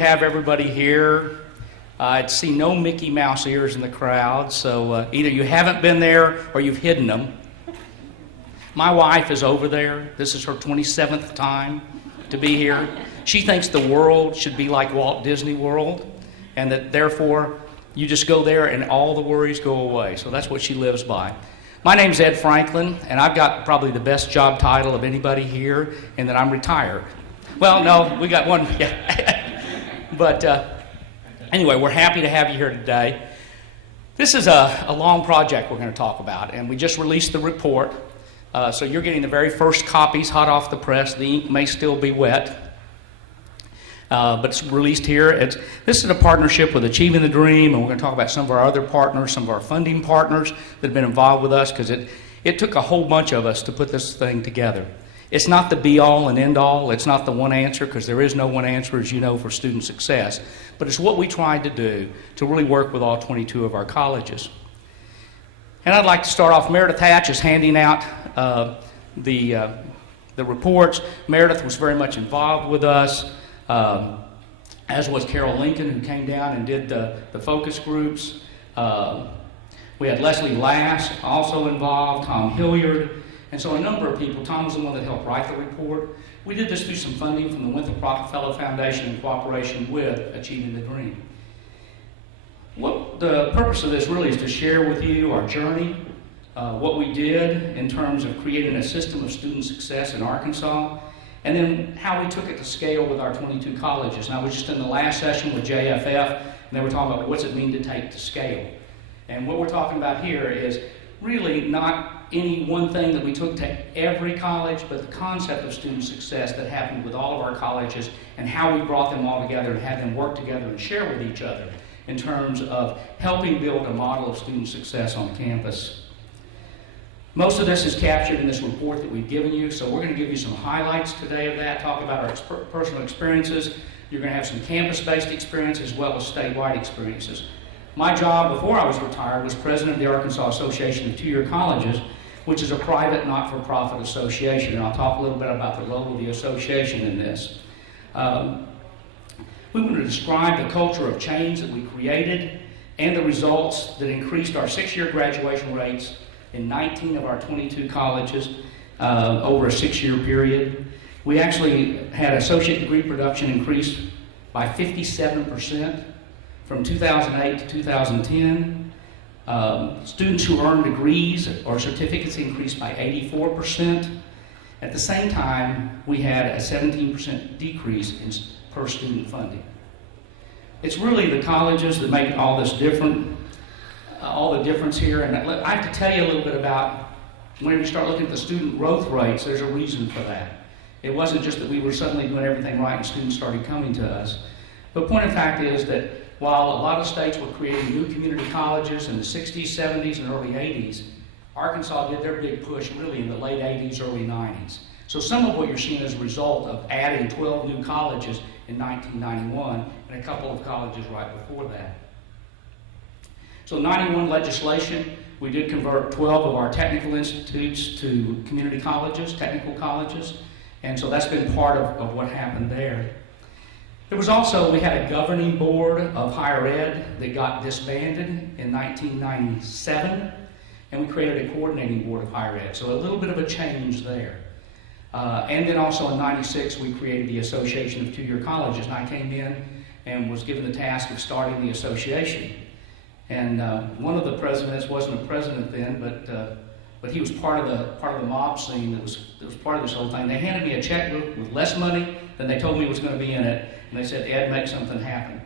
have everybody here. I see no Mickey Mouse ears in the crowd, so either you haven't been there or you've hidden them. My wife is over there. This is her 27th time to be here. She thinks the world should be like Walt Disney World, and that therefore you just go there and all the worries go away. So that's what she lives by. My name's Ed Franklin, and I've got probably the best job title of anybody here, in that I'm retired. Well, no, we got one. Yeah. But anyway, we're happy to have you here today. This is a long project we're going to talk about, and we just released the report. So you're getting the very first copies hot off the press. The ink may still be wet, but it's released here. This is a partnership with Achieving the Dream, and we're going to talk about some of our other partners, some of our funding partners that have been involved with us, because it took a whole bunch of us to put this thing together. It's not the be-all and end-all. It's not the one answer, because there is no one answer, as you know, for student success. But it's what we tried to do to really work with all 22 of our colleges. And I'd like to start off. Meredith Hatch is handing out the reports. Meredith was very much involved with us, as was Carol Lincoln, who came down and did the focus groups. We had Leslie Lass also involved, Tom Hilliard. And so a number of people. Tom was the one that helped write the report. We did this through some funding from the Winthrop Rockefeller Foundation in cooperation with Achieving the Dream. What the purpose of this really is to share with you our journey, what we did in terms of creating a system of student success in Arkansas, and then how we took it to scale with our 22 colleges. And I was just in the last session with JFF, and they were talking about what's it mean to take to scale. And what we're talking about here is really not any one thing that we took to every college, but the concept of student success that happened with all of our colleges, and how we brought them all together and had them work together and share with each other in terms of helping build a model of student success on campus. Most of this is captured in this report that we've given you, so we're going to give you some highlights today of that, talk about our personal experiences. You're going to have some campus-based experiences as well as statewide experiences. My job before I was retired was president of the Arkansas Association of Two-Year Colleges, which is a private, not-for-profit association, and I'll talk a little bit about the role of the association in this. We want to describe the culture of change that we created and the results that increased our 6-year graduation rates in 19 of our 22 colleges over a 6-year period. We actually had associate degree production increase by 57% from 2008 to 2010. Students who earned degrees or certificates increased by 84%. At the same time, we had a 17% decrease in per student funding. It's really the colleges that make all this different, all the difference here. And I have to tell you a little bit about, whenever you start looking at the student growth rates, there's a reason for that. It wasn't just that we were suddenly doing everything right and students started coming to us. The point of fact is that while a lot of states were creating new community colleges in the 60s, 70s, and early 80s, Arkansas did their big push really in the late 80s, early 90s. So some of what you're seeing is a result of adding 12 new colleges in 1991 and a couple of colleges right before that. So 91 legislation, we did convert 12 of our technical institutes to community colleges, technical colleges, and so that's been part of what happened there. There was also, we had a governing board of higher ed that got disbanded in 1997, and we created a coordinating board of higher ed. So a little bit of a change there. And then also in 96, we created the Association of Two-Year Colleges, and I came in and was given the task of starting the association. And one of the presidents wasn't a president then, but he was part of the mob scene that was part of this whole thing. They handed me a checkbook with less money than they told me was going to be in it, and they said, "Ed, make something happen."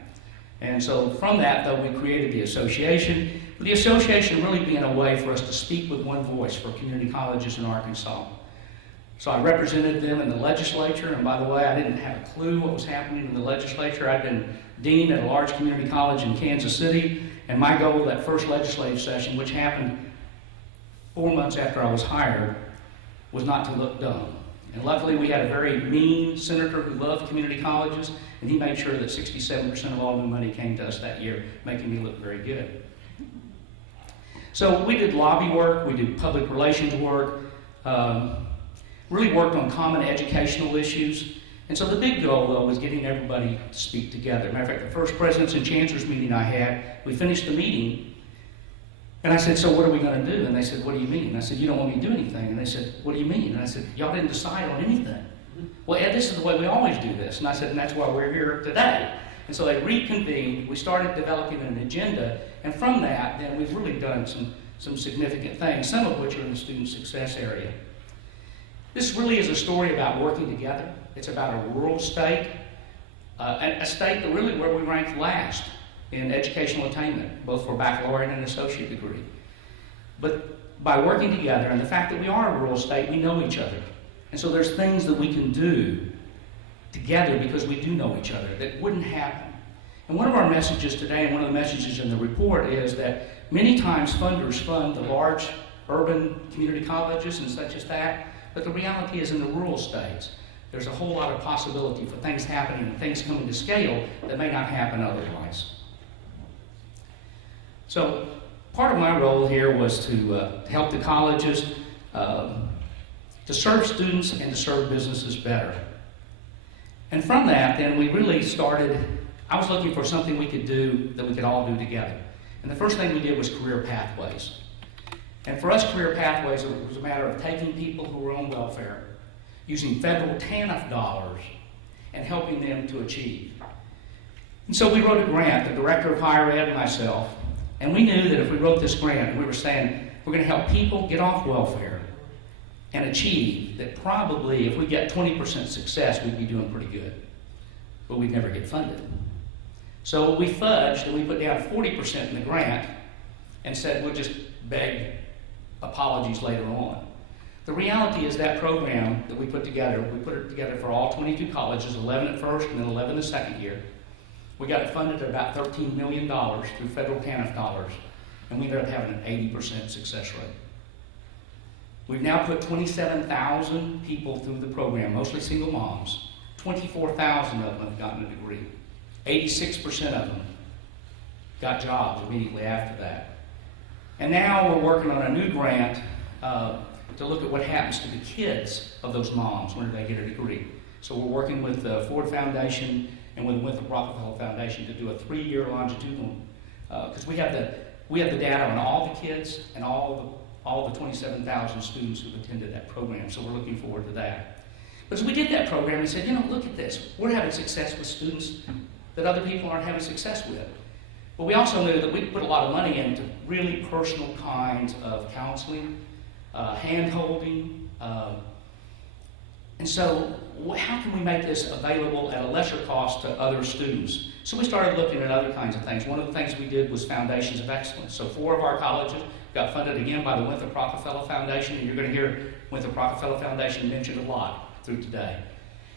And so from that, though, we created the association. But the association really being a way for us to speak with one voice for community colleges in Arkansas. So I represented them in the legislature, and by the way, I didn't have a clue what was happening in the legislature. I'd been dean at a large community college in Kansas City, and my goal of that first legislative session, which happened 4 months after I was hired, was not to look dumb. And luckily, we had a very mean senator who loved community colleges, and he made sure that 67% of all new money came to us that year, making me look very good. So we did lobby work, we did public relations work, really worked on common educational issues. And so the big goal, though, was getting everybody to speak together. Matter of fact, the first presidents and chancellors meeting I had, we finished the meeting, and I said, so what are we going to do? And they said, what do you mean? And I said, you don't want me to do anything. And they said, what do you mean? And I said, y'all didn't decide on anything. Well, Ed, this is the way we always do this. And I said, and that's why we're here today. And so they reconvened, we started developing an agenda, and from that, then we've really done some significant things, some of which are in the student success area. This really is a story about working together. It's about a rural state, a state that really where we ranked last in educational attainment, both for baccalaureate and associate degree. But by working together and the fact that we are a rural state, we know each other. And so there's things that we can do together because we do know each other that wouldn't happen. And one of our messages today, and one of the messages in the report, is that many times funders fund the large urban community colleges and such as that, but the reality is in the rural states, there's a whole lot of possibility for things happening and things coming to scale that may not happen otherwise. So part of my role here was to help the colleges to serve students and to serve businesses better. And from that, then we really started, I was looking for something we could do that we could all do together. And the first thing we did was career pathways. And for us, career pathways, it was a matter of taking people who were on welfare, using federal TANF dollars, and helping them to achieve. And so we wrote a grant, the director of higher ed and myself, and we knew that if we wrote this grant, we were saying, we're going to help people get off welfare and achieve, that probably if we get 20% success, we'd be doing pretty good. But we'd never get funded. So we fudged and we put down 40% in the grant and said we'll just beg apologies later on. The reality is that program that we put it together for all 22 colleges, 11 at first and then 11 the second year. We got it funded at about $13 million through federal TANF dollars, and we ended up having an 80% success rate. We've now put 27,000 people through the program, mostly single moms. 24,000 of them have gotten a degree. 86% of them got jobs immediately after that. And now we're working on a new grant to look at what happens to the kids of those moms when they get a degree. So we're working with the Ford Foundation and with the Winthrop Rockefeller Foundation to do a 3-year longitudinal, because we have the data on all the kids and all the 27,000 students who've attended that program. So we're looking forward to that. But as we did that program, we said, look at this. We're having success with students that other people aren't having success with. But we also knew that we put a lot of money into really personal kinds of counseling, hand-holding. And so how can we make this available at a lesser cost to other students? So we started looking at other kinds of things. One of the things we did was Foundations of Excellence. So 4 of our colleges got funded again by the Winthrop Rockefeller Foundation, and you're going to hear Winthrop Rockefeller Foundation mentioned a lot through today.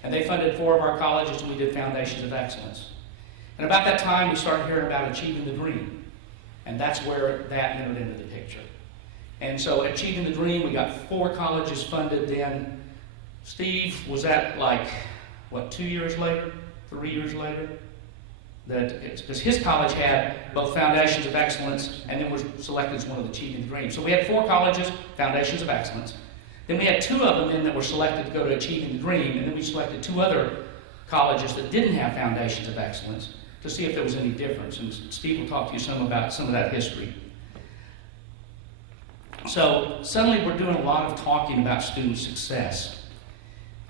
And they funded 4 of our colleges, and we did Foundations of Excellence. And about that time, we started hearing about Achieving the Dream. And that's where that entered into the picture. And so Achieving the Dream, we got 4 colleges funded then. Steve, was that like, 2 years later, 3 years later? Because his college had both Foundations of Excellence and then was selected as one of the Achieving the Dream. So we had 4 colleges, Foundations of Excellence. Then we had 2 of them then that were selected to go to Achieving the Dream, and then we selected 2 other colleges that didn't have Foundations of Excellence to see if there was any difference. And Steve will talk to you some about some of that history. So suddenly we're doing a lot of talking about student success.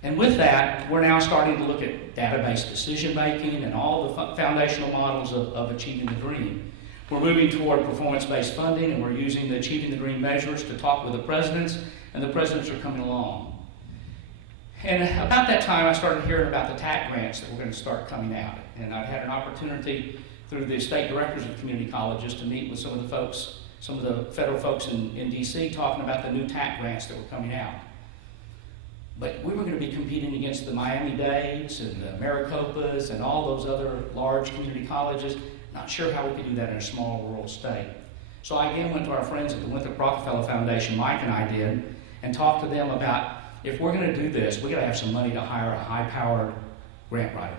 And with that, we're now starting to look at database decision making and all the foundational models of Achieving the Dream. We're moving toward performance-based funding, and we're using the Achieving the Dream measures to talk with the presidents, and the presidents are coming along. And about that time, I started hearing about the TAC grants that were going to start coming out. And I've had an opportunity through the state directors of community colleges to meet with some of the folks, some of the federal folks in D.C. talking about the new TAC grants that were coming out. But we were going to be competing against the Miami-Dades and the Maricopas and all those other large community colleges. Not sure how we could do that in a small rural state. So I again went to our friends at the Winthrop Rockefeller Foundation, Mike and I did, and talked to them about, if we're going to do this, we've got to have some money to hire a high-powered grant writer.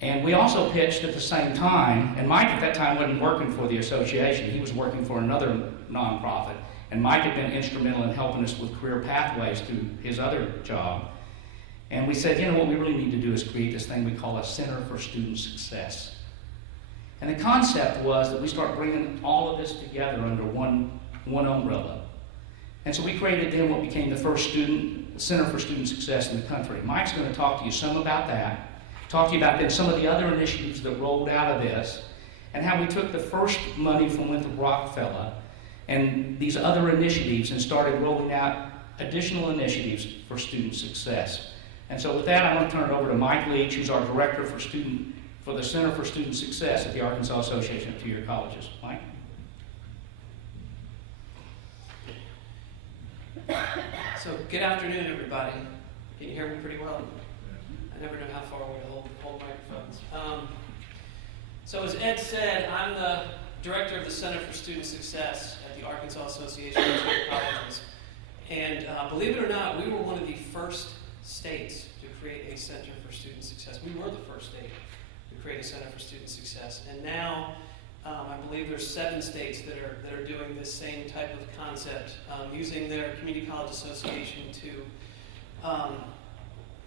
And we also pitched at the same time, and Mike at that time wasn't working for the association, he was working for another nonprofit. And Mike had been instrumental in helping us with career pathways through his other job. And we said, you know, what we really need to do is create this thing we call a Center for Student Success. And the concept was that we start bringing all of this together under one umbrella. And so we created then what became the first Center for Student Success in the country. Mike's going to talk to you some about that, talk to you about then some of the other initiatives that rolled out of this, and how we took the first money from Winthrop Rockefeller and these other initiatives and started rolling out additional initiatives for student success. And so with that, I want to turn it over to Mike Leach, who's our Director for the Center for Student Success at the Arkansas Association of Two-Year Colleges. Mike? So, good afternoon, everybody. Can you hear me pretty well? I never know how far away to hold microphones. So as Ed said, I'm the Director of the Center for Student Success at the Arkansas Association of Two-Year Colleges. And believe it or not, we were one of the first states to create a Center for Student Success. We were the first state to create a Center for Student Success. And now, I believe there's 7 states that are doing this same type of concept, using their community college association to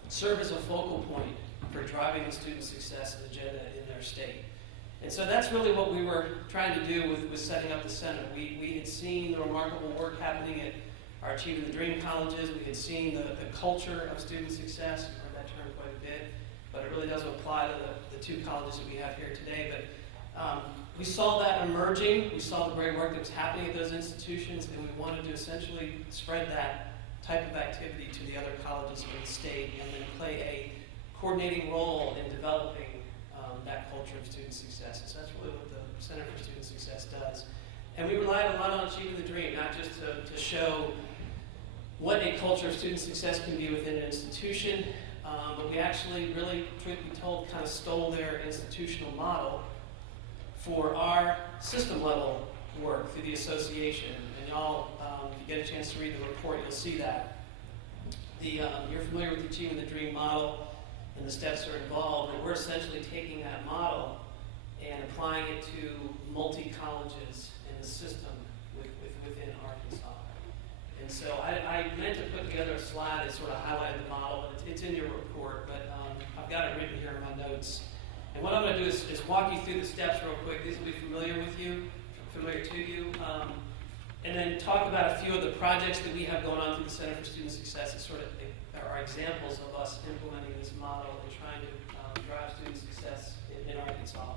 serve as a focal point for driving the student success agenda in their state. And so that's really what we were trying to do with setting up the center. We had seen the remarkable work happening at our Achieving the Dream colleges. We had seen the culture of student success. You've heard that term quite a bit, but it really doesn't apply to the 2 colleges that we have here today. But we saw that emerging. We saw the great work that was happening at those institutions, and we wanted to essentially spread that type of activity to the other colleges in the state and then play a coordinating role in developing that culture of student success. So that's really what the Center for Student Success does. And we relied a lot on Achieving the Dream, not just to show what a culture of student success can be within an institution, but we actually really, truth be told, kind of stole their institutional model for our system level work through the association. And y'all, if you get a chance to read the report, you'll see that. You're familiar with the Achieving the Dream model and the steps that are involved, and we're essentially taking that model and applying it to multi-colleges in the system within Arkansas. And so I meant to put together a slide that sort of highlighted the model. It's in your report, but I've got it written here in my notes. And what I'm going to do is walk you through the steps real quick. These will be familiar to you, and then talk about a few of the projects that we have going on through the Center for Student Success that sort of are examples of us implementing this model and trying to drive student success in Arkansas.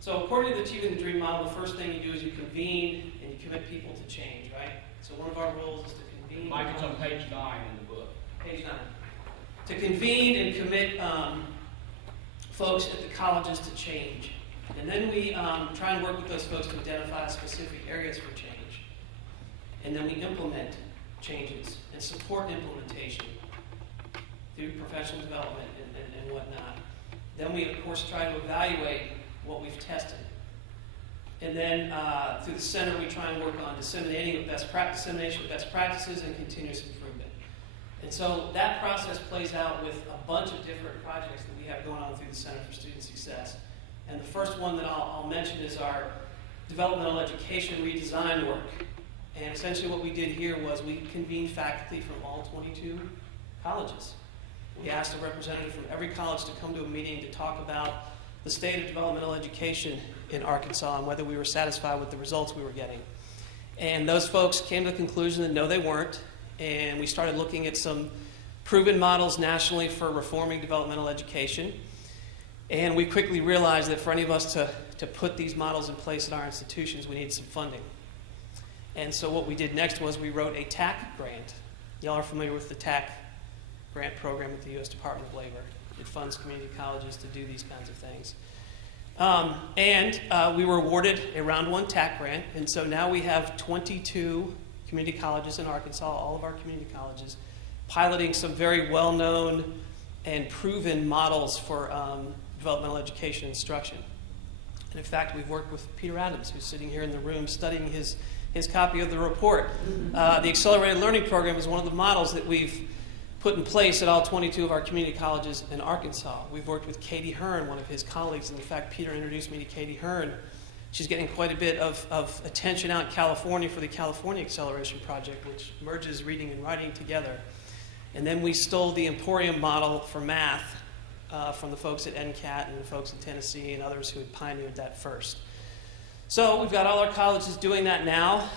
So according to the Achieving the Dream model, the first thing you do is you convene and you commit people to change, right? So one of our roles is to convene. Mike, it's on page 9 in the book. Page 9. To convene and commit folks at the colleges to change. And then we try and work with those folks to identify specific areas for change. And then we implement changes and support implementation through professional development and whatnot. Then we, of course, try to evaluate what we've tested. And then through the center, we try and work on dissemination of best practices and continuous improvement. And so that process plays out with a bunch of different projects that we have going on through the Center for Student Success. And the first one that I'll mention is our developmental education redesign work. And essentially what we did here was we convened faculty from all 22 colleges. We asked a representative from every college to come to a meeting to talk about the state of developmental education in Arkansas and whether we were satisfied with the results we were getting. And those folks came to the conclusion that no, they weren't. And we started looking at some proven models nationally for reforming developmental education. And we quickly realized that for any of us to put these models in place in our institutions, we needed some funding. And so what we did next was we wrote a TAC grant. Y'all are familiar with the TAC grant program with the U.S. Department of Labor. It funds community colleges to do these kinds of things. We were awarded a round 1 TAC grant, and so now we have 22 community colleges in Arkansas, all of our community colleges, piloting some very well-known and proven models for developmental education instruction. And in fact, we've worked with Peter Adams, who's sitting here in the room studying his copy of the report. The Accelerated Learning Program is one of the models that we've put in place at all 22 of our community colleges in Arkansas. We've worked with Katie Hearn, one of his colleagues, and in fact, Peter introduced me to Katie Hearn. She's getting quite a bit of attention out in California for the California Acceleration Project, which merges reading and writing together. And then we stole the Emporium model for math from the folks at NCAT and the folks in Tennessee and others who had pioneered that first. So we've got all our colleges doing that now.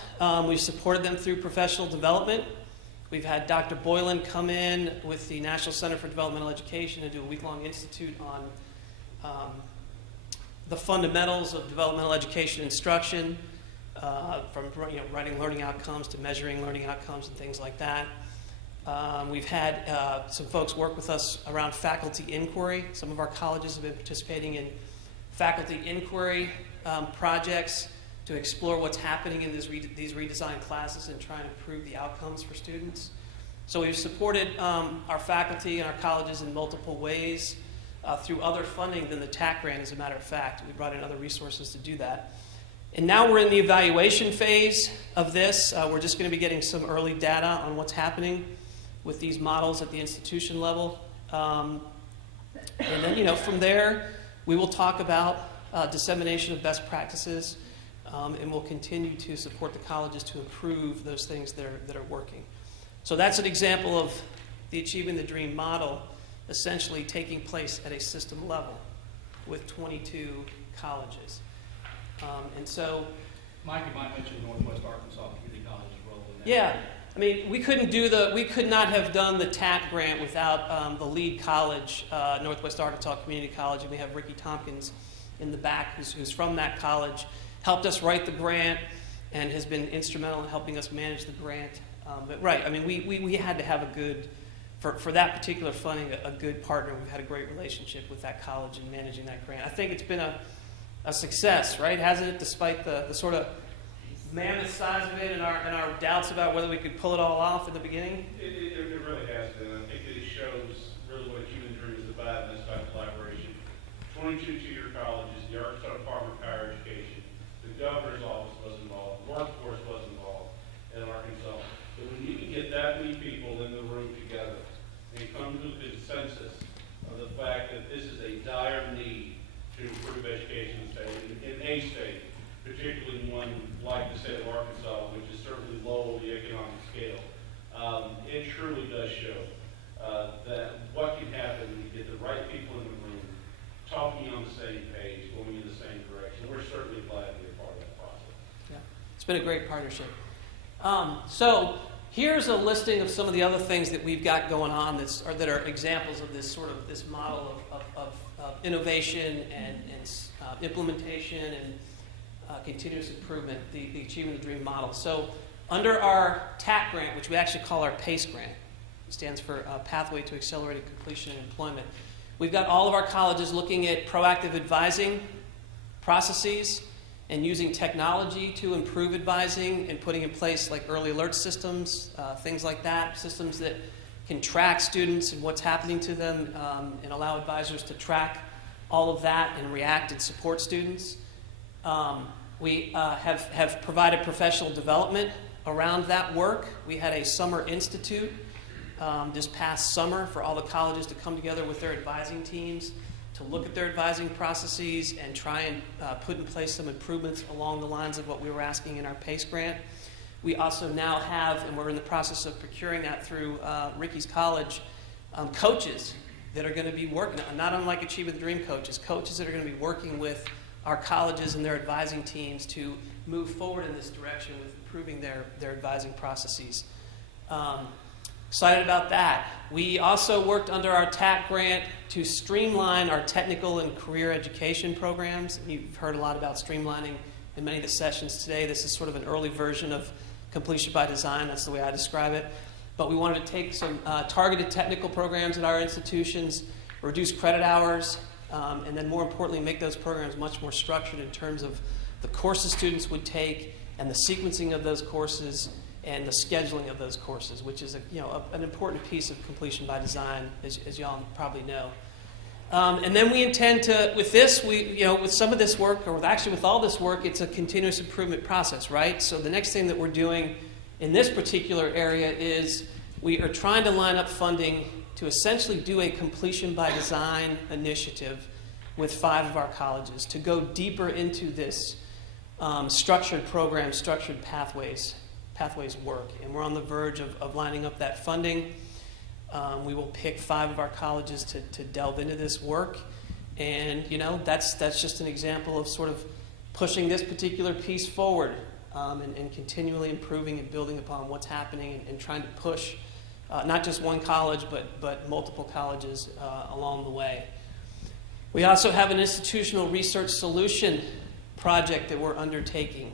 We've supported them through professional development. We've had Dr. Boylan come in with the National Center for Developmental Education and do a week-long institute on the fundamentals of developmental education instruction, from writing learning outcomes to measuring learning outcomes and things like that. We've had some folks work with us around faculty inquiry. Some of our colleges have been participating in faculty inquiry projects to explore what's happening in these redesigned classes and try and improve the outcomes for students. So we've supported our faculty and our colleges in multiple ways through other funding than the TAC grant, as a matter of fact. We brought in other resources to do that. And now we're in the evaluation phase of this. We're just going to be getting some early data on what's happening with these models at the institution level. And then, from there, we will talk about dissemination of best practices, and we'll continue to support the colleges to improve those things that are working. So that's an example of the Achieving the Dream model essentially taking place at a system level with 22 colleges. And so, Mike, you might mention Northwest Arkansas Community College's role in that. yeah, I mean, we could not have done the TAC grant without the lead college, Northwest Arkansas Community College, and we have Ricky Tompkins in the back, who's from that college, helped us write the grant and has been instrumental in helping us manage the grant. But right, I mean, we had to have a good, for that particular funding, a good partner. We've had a great relationship with that college in managing that grant. I think it's been a success, right? Hasn't it, despite the sort of mammoth size of it and our doubts about whether we could pull it all off in the beginning? It really has been. I think that it shows really what Achieving the Dream is about, and that's about collaboration. 22 two-year colleges, the Arkansas Department of Higher Education, the governor's office was involved, the workforce was involved in Arkansas. But when you can get that many people in the room together and come to a consensus of the fact that this is a dire need to improve education in the state, in a state, particularly one like the state of Arkansas, which is certainly low on the economic scale, it truly does show that what can happen when you get the right people in the room, talking on the same page, going in the same direction. We're certainly glad to be a part of that process. Yeah, it's been a great partnership. So here's a listing of some of the other things that we've got going on that are examples of this sort of this model of innovation and implementation and continuous improvement, the Achieving the Dream model. So under our TAC grant, which we actually call our PACE grant, it stands for Pathway to Accelerated Completion and Employment, we've got all of our colleges looking at proactive advising processes and using technology to improve advising and putting in place like early alert systems, things like that, systems that can track students and what's happening to them and allow advisors to track all of that and react and support students. We have provided professional development around that work. We had a summer institute this past summer for all the colleges to come together with their advising teams to look at their advising processes and try and put in place some improvements along the lines of what we were asking in our PACE grant. We also now have, and we're in the process of procuring that through Ricky's College, coaches that are going to be working, not unlike Achieving the Dream coaches that are going to be working with our colleges and their advising teams to move forward in this direction with improving their advising processes. Excited about that. We also worked under our TAC grant to streamline our technical and career education programs. You've heard a lot about streamlining in many of the sessions today. This is sort of an early version of completion by design. That's the way I describe it. But we wanted to take some targeted technical programs at our institutions, reduce credit hours, and then more importantly, make those programs much more structured in terms of the courses students would take and the sequencing of those courses and the scheduling of those courses, which is an important piece of completion by design, as y'all probably know. And then we intend to, with this, with some of this work, or actually with all this work, it's a continuous improvement process, right? So the next thing that we're doing in this particular area is we are trying to line up funding to essentially do a completion by design initiative with 5 of our colleges to go deeper into this structured program, structured pathways work. And we're on the verge of lining up that funding. We will pick 5 of our colleges to delve into this work. And, that's just an example of sort of pushing this particular piece forward and continually improving and building upon what's happening and trying to push not just one college, but multiple colleges along the way. We also have an institutional research solution project that we're undertaking.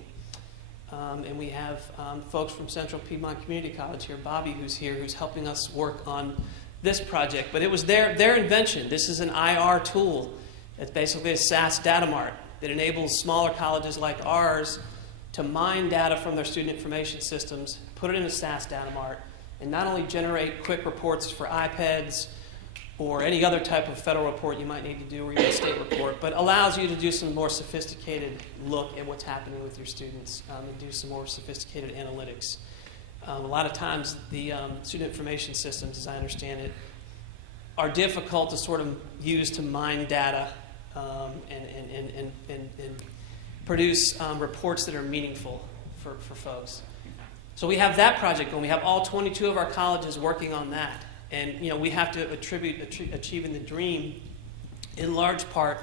And we have folks from Central Piedmont Community College here, Bobby, who's here, who's helping us work on this project. But it was their invention. This is an IR tool. It's basically a SAS data mart that enables smaller colleges like ours to mine data from their student information systems, put it in a SAS data mart, and not only generate quick reports for iPads or any other type of federal report you might need to do, or even a state report, but allows you to do some more sophisticated look at what's happening with your students and do some more sophisticated analytics. A lot of times the student information systems, as I understand it, are difficult to sort of use to mine data and produce reports that are meaningful for folks. So we have that project going. We have all 22 of our colleges working on that. And we have to attribute Achieving the Dream in large part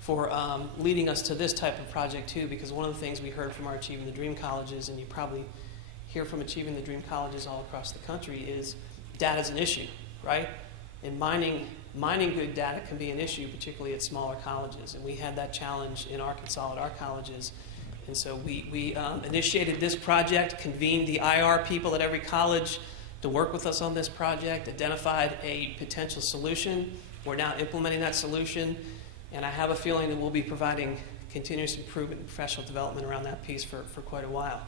for leading us to this type of project too, because one of the things we heard from our Achieving the Dream colleges, and you probably hear from Achieving the Dream colleges all across the country, is data is an issue, right? And mining good data can be an issue, particularly at smaller colleges. And we had that challenge in Arkansas at our colleges. And so we initiated this project, convened the IR people at every college to work with us on this project, identified a potential solution. We're now implementing that solution, and I have a feeling that we'll be providing continuous improvement and professional development around that piece for quite a while.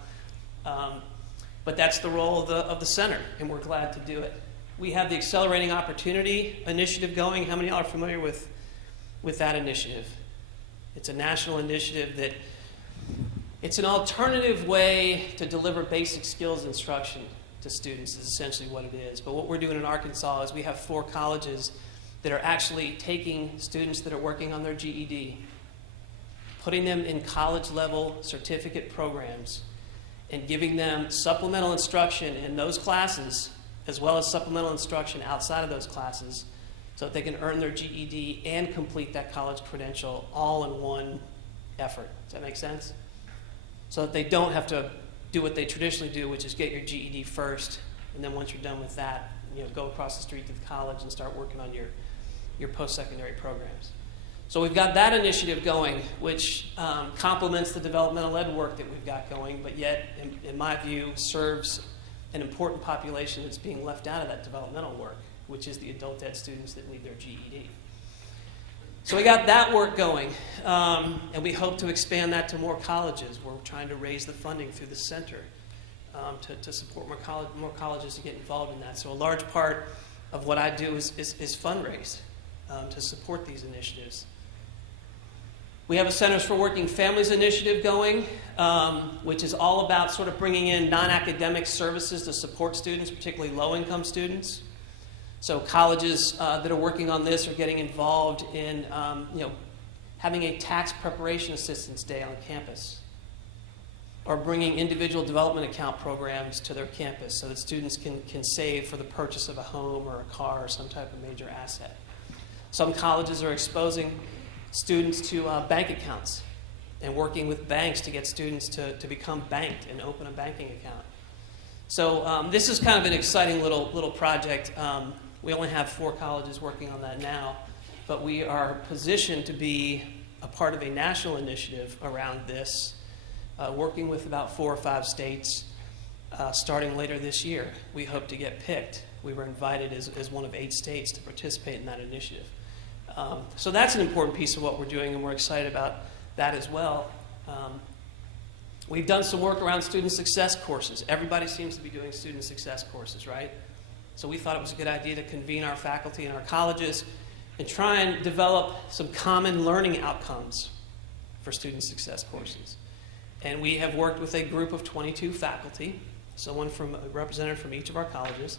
But that's the role of the center, and we're glad to do it. We have the Accelerating Opportunity Initiative going. How many of y'all are familiar with that initiative? It's a national initiative that it's an alternative way to deliver basic skills instruction to students is essentially what it is. But what we're doing in Arkansas is we have 4 colleges that are actually taking students that are working on their GED, putting them in college-level certificate programs, and giving them supplemental instruction in those classes, as well as supplemental instruction outside of those classes, so that they can earn their GED and complete that college credential all in one effort. Does that make sense? So that they don't have to do what they traditionally do, which is get your GED first, and then once you're done with that, go across the street to the college and start working on your post-secondary programs. So we've got that initiative going, which complements the developmental ed work that we've got going, but yet, in my view, serves an important population that's being left out of that developmental work, which is the adult ed students that need their GED. So we got that work going, and we hope to expand that to more colleges. We're trying to raise the funding through the center to support more colleges to get involved in that. So a large part of what I do is fundraise to support these initiatives. We have a Centers for Working Families initiative going, which is all about sort of bringing in non-academic services to support students, particularly low-income students. So colleges that are working on this are getting involved in having a tax preparation assistance day on campus, or bringing individual development account programs to their campus so that students can save for the purchase of a home or a car or some type of major asset. Some colleges are exposing students to bank accounts and working with banks to get students to become banked and open a banking account. So this is kind of an exciting little project. We only have 4 colleges working on that now, but we are positioned to be a part of a national initiative around this, working with about 4 or 5 states starting later this year. We hope to get picked. We were invited as one of 8 states to participate in that initiative. So that's an important piece of what we're doing, and we're excited about that as well. We've done some work around student success courses. Everybody seems to be doing student success courses, right? So we thought it was a good idea to convene our faculty and our colleges and try and develop some common learning outcomes for student success courses. And we have worked with a group of 22 faculty, a representative from each of our colleges,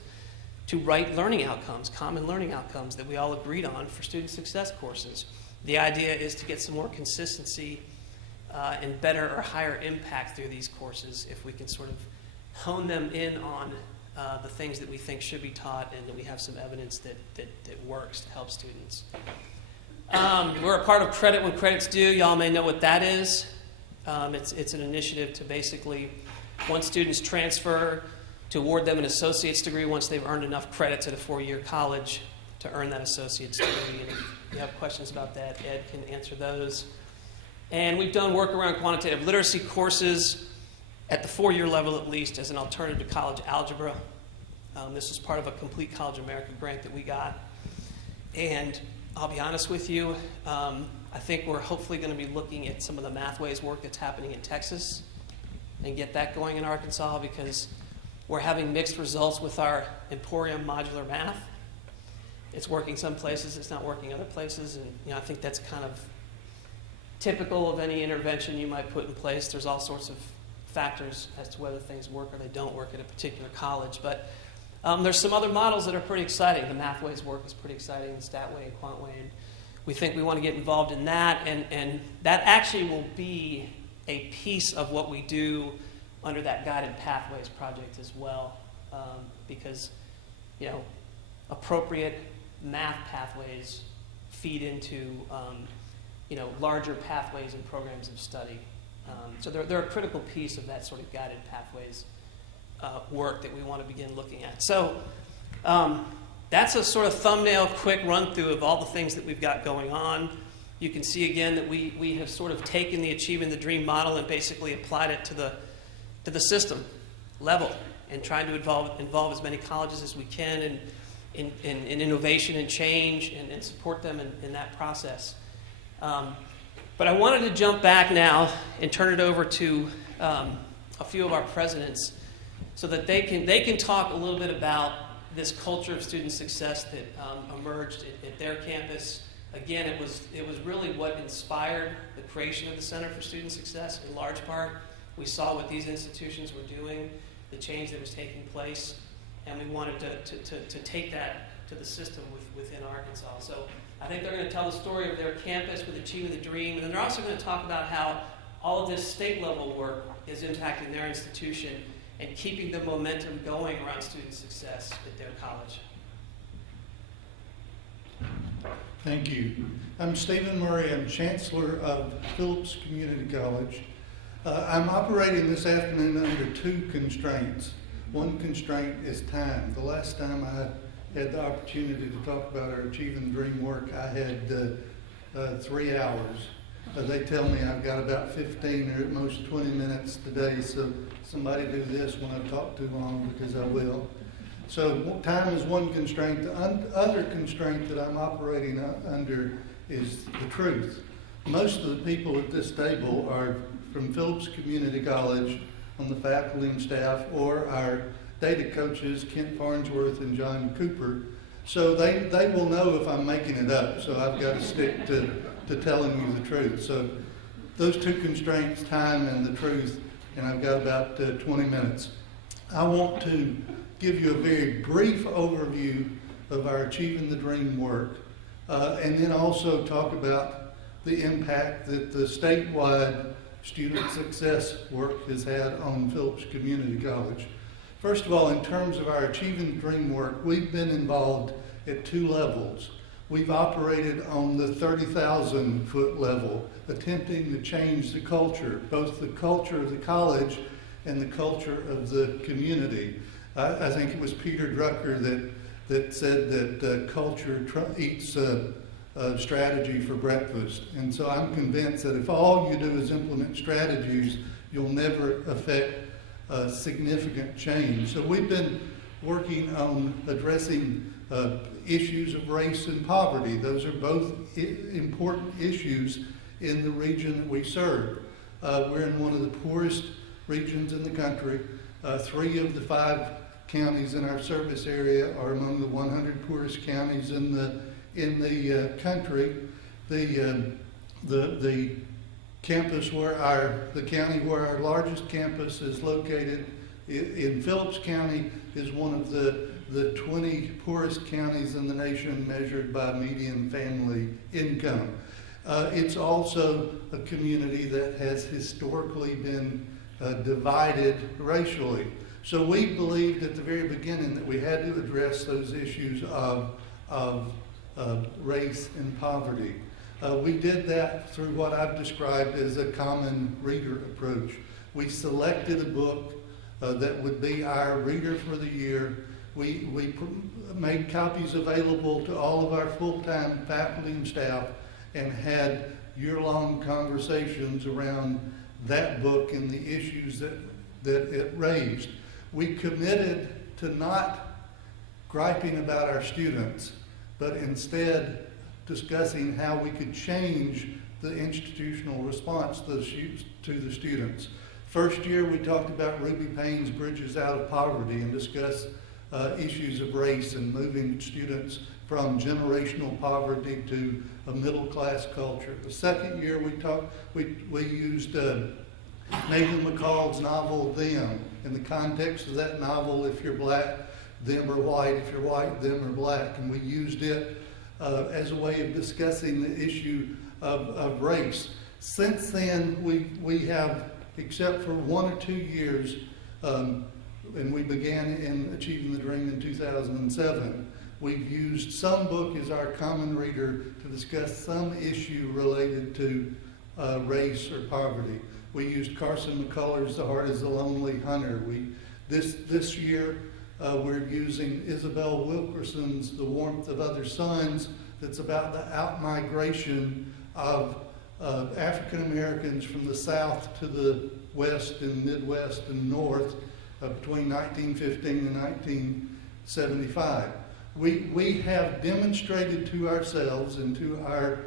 to write learning outcomes, common learning outcomes that we all agreed on for student success courses. The idea is to get some more consistency and better or higher impact through these courses if we can sort of hone them in on the things that we think should be taught and that we have some evidence that works to help students. We're a part of Credit When Credit's Due. Y'all may know what that is. It's an initiative to basically, once students transfer, to award them an associate's degree once they've earned enough credits at a four-year college to earn that associate's degree. And if you have questions about that, Ed can answer those. And we've done work around quantitative literacy courses at the four-year level at least as an alternative to college algebra. This is part of a Complete College America grant that we got. And I'll be honest with you, I think we're hopefully going to be looking at some of the Mathways work that's happening in Texas and get that going in Arkansas, because we're having mixed results with our Emporium modular math. It's working some places, it's not working other places, and I think that's kind of typical of any intervention you might put in place. There's all sorts of factors as to whether things work or they don't work at a particular college. But there's some other models that are pretty exciting. The Mathways work is pretty exciting, the Statway and Quantway. And we think we want to get involved in that. And that actually will be a piece of what we do under that Guided Pathways project as well. Because, appropriate math pathways feed into larger pathways and programs of study. So they're a critical piece of that sort of Guided Pathways work that we want to begin looking at. So that's a sort of thumbnail, quick run-through of all the things that we've got going on. You can see again that we have sort of taken the Achieving the Dream model and basically applied it to the system level and trying to involve as many colleges as we can in innovation and change and support them in that process. But I wanted to jump back now and turn it over to a few of our presidents so that they can talk a little bit about this culture of student success that emerged at their campus. Again, it was really what inspired the creation of the Center for Student Success in large part. We saw what these institutions were doing, the change that was taking place, and we wanted to take that to the system within Arkansas. So I think they're going to tell the story of their campus with Achieving the Dream, and then they're also going to talk about how all of this state-level work is impacting their institution and keeping the momentum going around student success at their college. Thank you. I'm Stephen Murray. I'm Chancellor of Phillips Community College. I'm operating this afternoon under two constraints. One constraint is time. The last time I had the opportunity to talk about our Achieving the Dream work, I had 3 hours. They tell me I've got about 15 or at most 20 minutes today, so somebody do this when I talk too long, because I will. So time is one constraint. The other constraint that I'm operating under is the truth. Most of the people at this table are from Phillips Community College on the faculty and staff, or our data coaches, Kent Farnsworth and John Cooper. So they will know if I'm making it up, so I've got to stick to telling you the truth. So those two constraints, time and the truth, and I've got about 20 minutes. I want to give you a very brief overview of our Achieving the Dream work, and then also talk about the impact that the statewide student success work has had on Phillips Community College. First of all, in terms of our Achieving the Dream work, we've been involved at two levels. We've operated on the 30,000-foot level, attempting to change the culture, both the culture of the college and the culture of the community. I think it was Peter Drucker that said that culture eats strategy for breakfast. And so I'm convinced that if all you do is implement strategies, you'll never affect significant change. So we've been working on addressing issues of race and poverty. Those are both important issues in the region that we serve. We're in one of the poorest regions in the country. 3 of the 5 counties in our service area are among the 100 poorest counties in the country. The campus the county where our largest campus is located in Phillips County is one of the 20 poorest counties in the nation measured by median family income. It's also a community that has historically been divided racially. So we believed at the very beginning that we had to address those issues of race and poverty. We did that through what I've described as a common reader approach. We selected a book that would be our reader for the year. We made copies available to all of our full-time faculty and staff and had year-long conversations around that book and the issues that it raised. We committed to not griping about our students, but instead discussing how we could change the institutional response to the students. First year, we talked about Ruby Payne's Bridges Out of Poverty and discussed issues of race and moving students from generational poverty to a middle-class culture. The second year, we used Nathan McCall's novel, Them. In the context of that novel, if you're black, them are white. If you're white, them are black. And we used it as a way of discussing the issue of race. Since then, we have, except for 1 or 2 years, and we began in Achieving the Dream in 2007, we've used some book as our common reader to discuss some issue related to race or poverty. We used Carson McCullers' The Heart is a Lonely Hunter. This year, we're using Isabel Wilkerson's The Warmth of Other Suns, that's about the outmigration of African Americans from the South to the West and Midwest and North between 1915 and 1975. We have demonstrated to ourselves and to our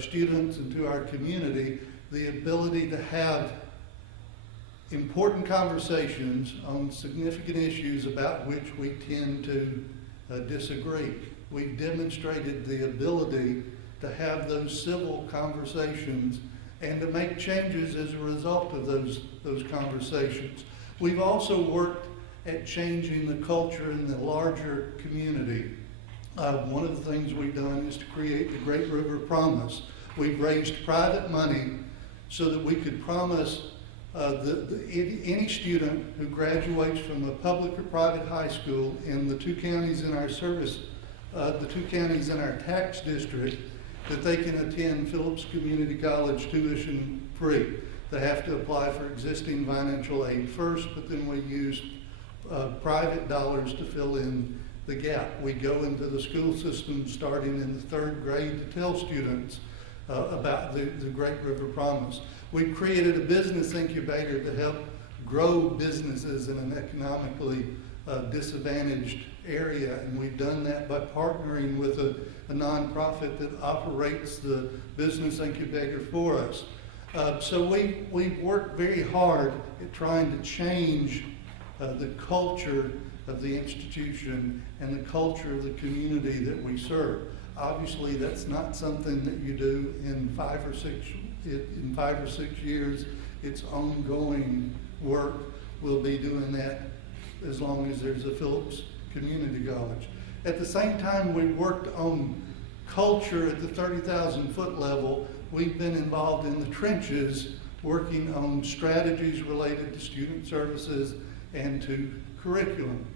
students and to our community the ability to have important conversations on significant issues about which we tend to disagree. We've demonstrated the ability to have those civil conversations and to make changes as a result of those conversations. We've also worked at changing the culture in the larger community. One of the things we've done is to create the Great River Promise. We've raised private money so that we could promise any student who graduates from a public or private high school in the 2 counties in our service, the 2 counties in our tax district, that they can attend Phillips Community College tuition free. They have to apply for existing financial aid first, but then we use private dollars to fill in the gap. We go into the school system starting in the 3rd grade to tell students about the Great River Promise. We've created a business incubator to help grow businesses in an economically disadvantaged area, and we've done that by partnering with a nonprofit that operates the business incubator for us. So we've worked very hard at trying to change the culture of the institution and the culture of the community that we serve. Obviously, that's not something that you do in 5 or 6 years. It's ongoing work. We'll be doing that as long as there's a Phillips Community College. At the same time we worked on culture at the 30,000-foot level, we've been involved in the trenches working on strategies related to student services and to curriculum.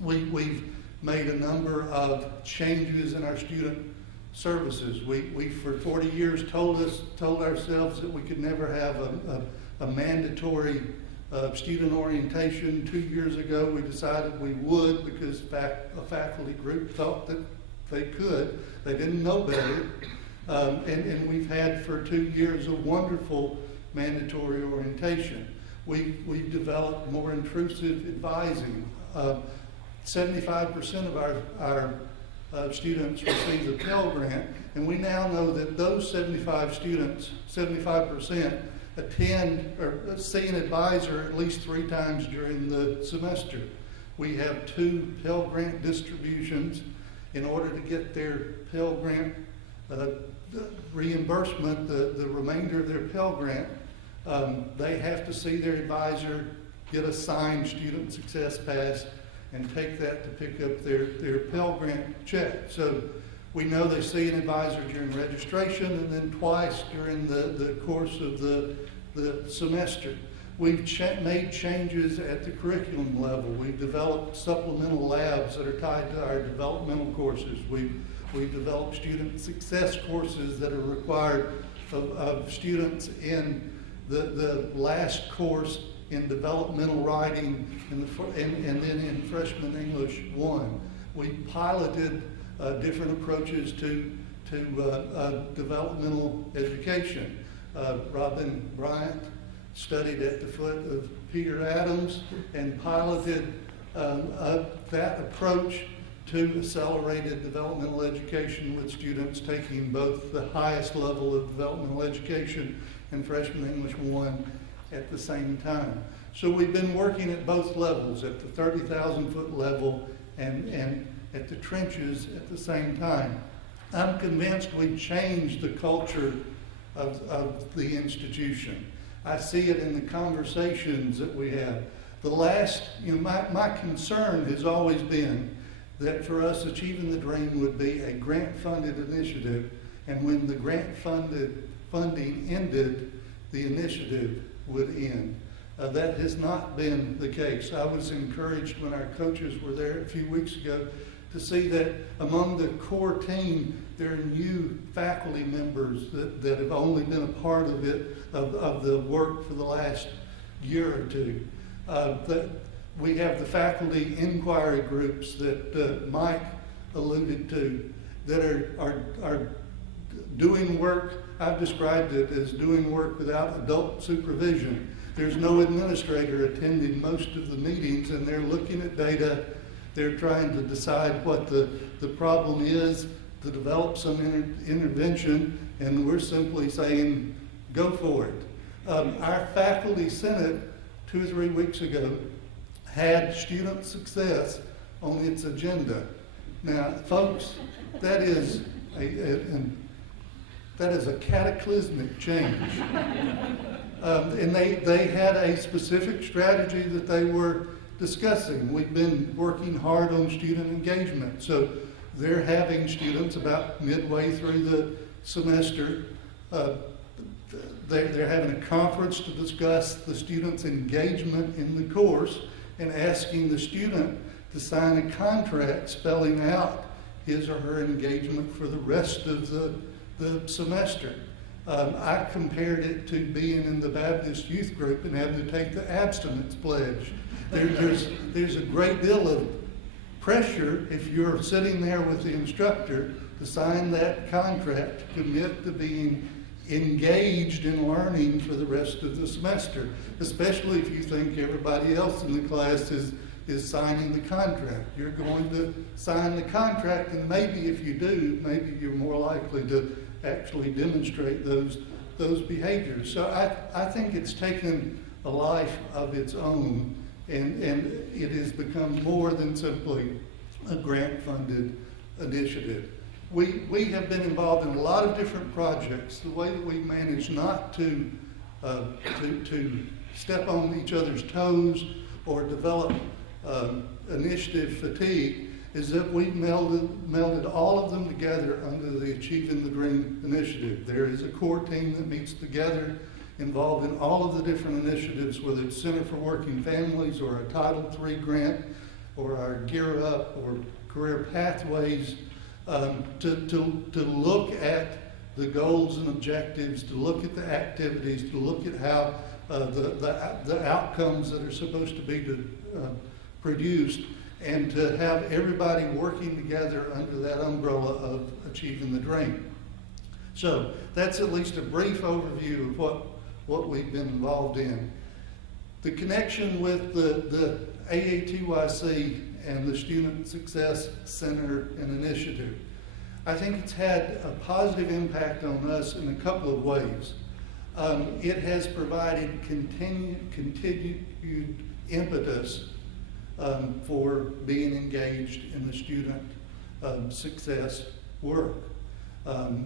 We've made a number of changes in our student services. We for 40 years told ourselves that we could never have a mandatory student orientation. 2 years ago, we decided we would because a faculty group thought that they could. They didn't know better. And we've had for 2 years a wonderful mandatory orientation. We've developed more intrusive advising. 75% of our students receive a Pell Grant, and we now know that those 75% attend or see an advisor at least 3 times during the semester. We have 2 Pell Grant distributions. In order to get their Pell Grant reimbursement, the remainder of their Pell Grant, they have to see their advisor, get a signed student success pass, and take that to pick up their Pell Grant check. So we know they see an advisor during registration and then twice during the course of the semester. We've made changes at the curriculum level. We've developed supplemental labs that are tied to our developmental courses. We've developed student success courses that are required of students in the last course in developmental writing and then in freshman English 1. We piloted different approaches to developmental education. Robin Bryant studied at the foot of Peter Adams and piloted that approach to accelerated developmental education with students taking both the highest level of developmental education and freshman English 1 at the same time. So we've been working at both levels, at the 30,000-foot level and at the trenches at the same time. I'm convinced we've changed the culture of the institution. I see it in the conversations that we have. My concern has always been that for us, Achieving the Dream would be a grant-funded initiative, and when the funding ended, the initiative would end. That has not been the case. I was encouraged when our coaches were there a few weeks ago to see that among the core team, there are new faculty members that have only been a part of it, of the work for the last year or two. We have the faculty inquiry groups that Mike alluded to that are doing work. I've described it as doing work without adult supervision. There's no administrator attending most of the meetings, and they're looking at data. They're trying to decide what the problem is, to develop some intervention, and we're simply saying, go for it. Our faculty senate 2 or 3 weeks ago had student success on its agenda. Now, folks, that is a cataclysmic change. And they had a specific strategy that they were discussing. We've been working hard on student engagement. So they're having students about midway through the semester. They're having a conference to discuss the student's engagement in the course and asking the student to sign a contract spelling out his or her engagement for the rest of the semester. I compared it to being in the Baptist youth group and having to take the abstinence pledge. There's a great deal of pressure if you're sitting there with the instructor to sign that contract, to commit to being engaged in learning for the rest of the semester, especially if you think everybody else in the class is signing the contract. You're going to sign the contract, and maybe if you do, maybe you're more likely to actually demonstrate those behaviors. So I think it's taken a life of its own, and it has become more than simply a grant-funded initiative. We have been involved in a lot of different projects. The way that we've managed not to step on each other's toes or develop initiative fatigue is that we've melded all of them together under the Achieving the Dream initiative. There is a core team that meets together, involved in all of the different initiatives, whether it's Center for Working Families or a Title III grant or our Gear Up or Career Pathways, to look at the goals and objectives, to look at the activities, to look at how the outcomes that are supposed to be produced, and to have everybody working together under that umbrella of Achieving the Dream. So that's at least a brief overview of what we've been involved in. The connection with the AATYC and the Student Success Center and Initiative, I think it's had a positive impact on us in a couple of ways. It has provided continued impetus for being engaged in the student success work.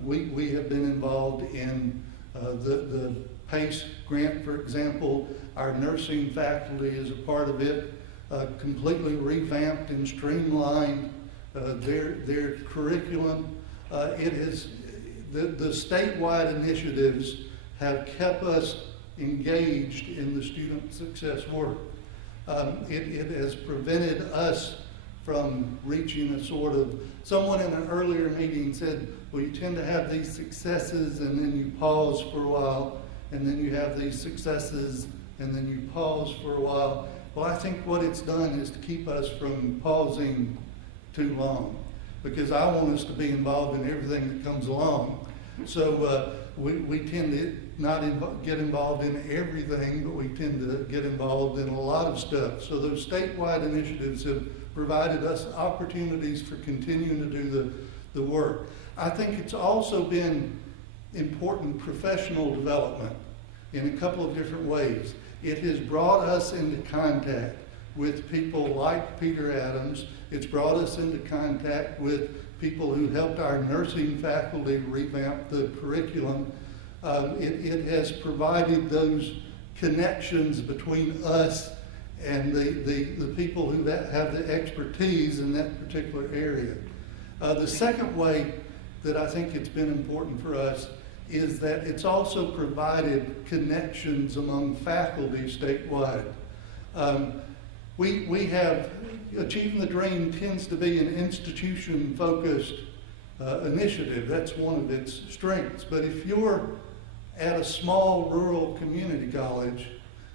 We have been involved in the PACE grant, for example. Our nursing faculty is a part of it, completely revamped and streamlined their curriculum. The statewide initiatives have kept us engaged in the student success work. It has prevented us from reaching a sort of, someone in an earlier meeting said, well, you tend to have these successes and then you pause for a while, and then you have these successes and then you pause for a while. Well, I think what it's done is to keep us from pausing too long, because I want us to be involved in everything that comes along. So we tend to not get involved in everything, but we tend to get involved in a lot of stuff. So those statewide initiatives have provided us opportunities for continuing to do the work. I think it's also been important professional development in a couple of different ways. It has brought us into contact with people like Peter Adams. It's brought us into contact with people who helped our nursing faculty revamp the curriculum. It has provided those connections between us and the people who have the expertise in that particular area. The second way that I think it's been important for us is that it's also provided connections among faculty statewide. We have, Achieving the Dream tends to be an institution-focused initiative. That's one of its strengths. But if you're at a small rural community college,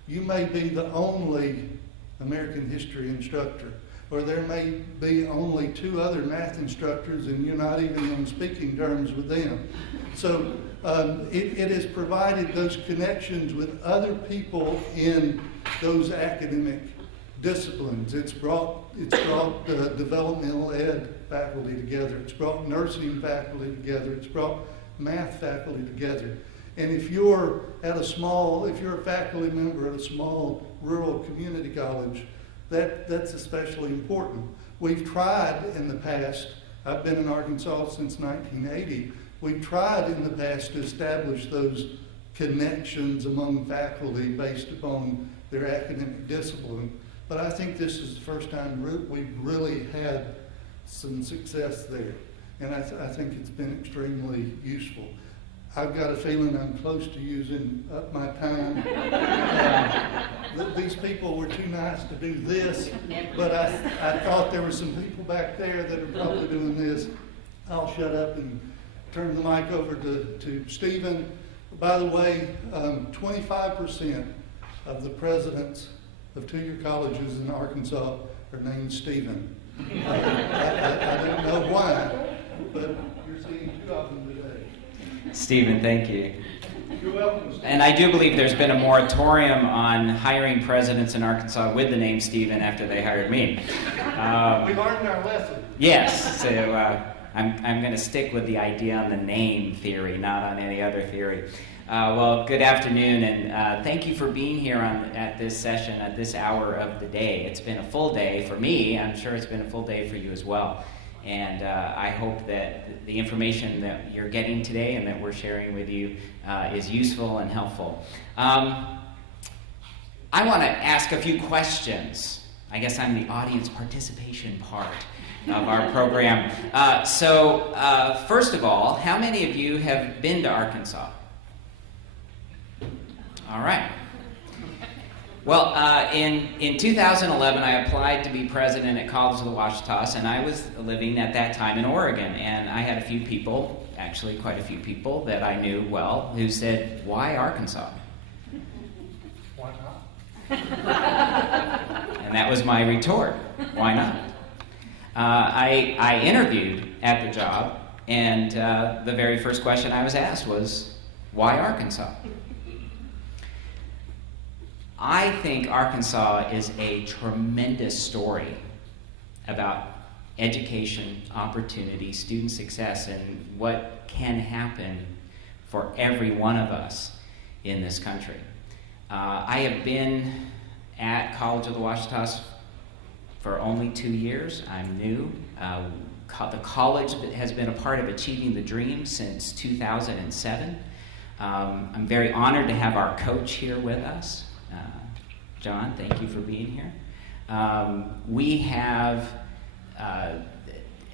you may be the only American history instructor, or there may be only 2 other math instructors and you're not even on speaking terms with them. So it has provided those connections with other people in those academic disciplines. It's brought developmental ed faculty together. It's brought nursing faculty together. It's brought math faculty together. And if you're a faculty member at a small rural community college, that's especially important. We've tried in the past, I've been in Arkansas since 1980, we've tried in the past to establish those connections among faculty based upon their academic discipline. But I think this is the first time we've really had some success there. And I think it's been extremely useful. I've got a feeling I'm close to using up my time. These people were too nice to do this, but I thought there were some people back there that are probably doing this. I'll shut up and turn the mic over to Stephen. By the way, 25% of the presidents of 2-year colleges in Arkansas are named Stephen. I don't know why, but you're seeing 2 of them today. Stephen, thank you. You're welcome, Stephen. And I do believe there's been a moratorium on hiring presidents in Arkansas with the name Stephen after they hired me. We learned our lesson. Yes, so I'm going to stick with the idea on the name theory, not on any other theory. Well, good afternoon, and thank you for being here at this session, at this hour of the day. It's been a full day for me. I'm sure it's been a full day for you as well. And I hope that the information that you're getting today and that we're sharing with you is useful and helpful. I want to ask a few questions. I guess I'm the audience participation part of our program. First of all, how many of you have been to Arkansas? All right. Well, in 2011, I applied to be president at College of the Ouachitas, and I was living at that time in Oregon. And I had a few people, actually quite a few people that I knew well, who said, "Why Arkansas?" Why not? And that was my retort. Why not? I interviewed at the job, and the very first question I was asked was, "Why Arkansas?" I think Arkansas is a tremendous story about education, opportunity, student success, and what can happen for every one of us in this country. I have been at College of the Ouachitas for only 2 years. I'm new. The college has been a part of Achieving the Dream since 2007. I'm very honored to have our coach here with us. John, thank you for being here. We have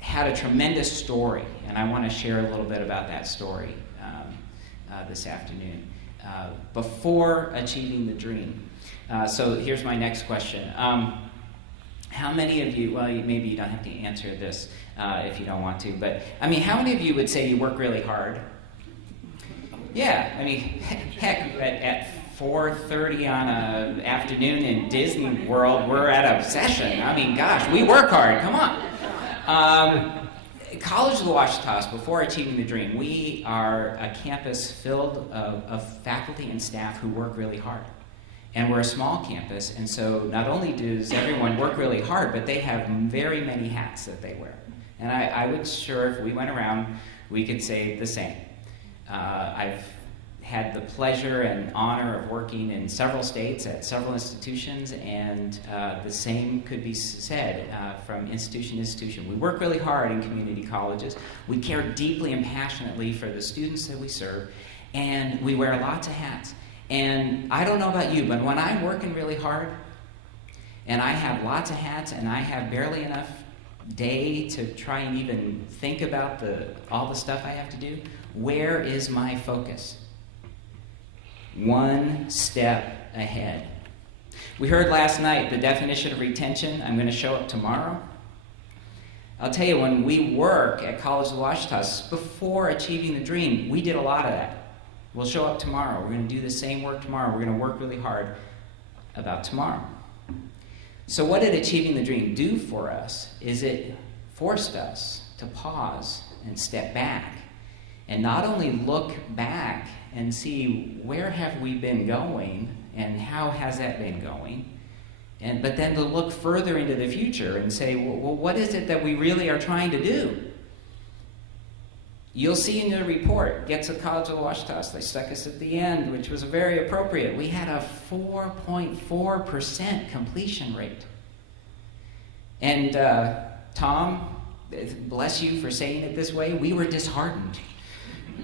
had a tremendous story, and I want to share a little bit about that story this afternoon. before achieving the dream. So here's my next question. How many of you, well, maybe you don't have to answer this if you don't want to, but I mean, how many of you would say you work really hard? Yeah, I mean, heck, at 4:30 on an afternoon in Disney World, we're at a session. I mean, gosh, we work hard, come on. College of the Ouachitas, before achieving the dream, we are a campus filled of faculty and staff who work really hard. And we're a small campus, and so not only does everyone work really hard, but they have very many hats that they wear. And I would sure, if we went around, we could say the same. I've had the pleasure and honor of working in several states at several institutions, and the same could be said from institution to institution. We work really hard in community colleges. We care deeply and passionately for the students that we serve, and we wear lots of hats. And I don't know about you, but when I'm working really hard, and I have lots of hats, and I have barely enough day to try and even think about all the stuff I have to do, where is my focus? One step ahead. We heard last night the definition of retention. I'm going to show up tomorrow. I'll tell you, when we work at College of the Ouachitas, before achieving the dream, we did a lot of that. We'll show up tomorrow. We're going to do the same work tomorrow. We're going to work really hard about tomorrow. So what did achieving the dream do for us is it forced us to pause and step back and not only look back and see where have we been going and how has that been going, but then to look further into the future and say, well, what is it that we really are trying to do? You'll see in the report, Gets to College of the Ouachitas, they stuck us at the end, which was very appropriate. We had a 4.4% completion rate. And Tom, bless you for saying it this way, we were disheartened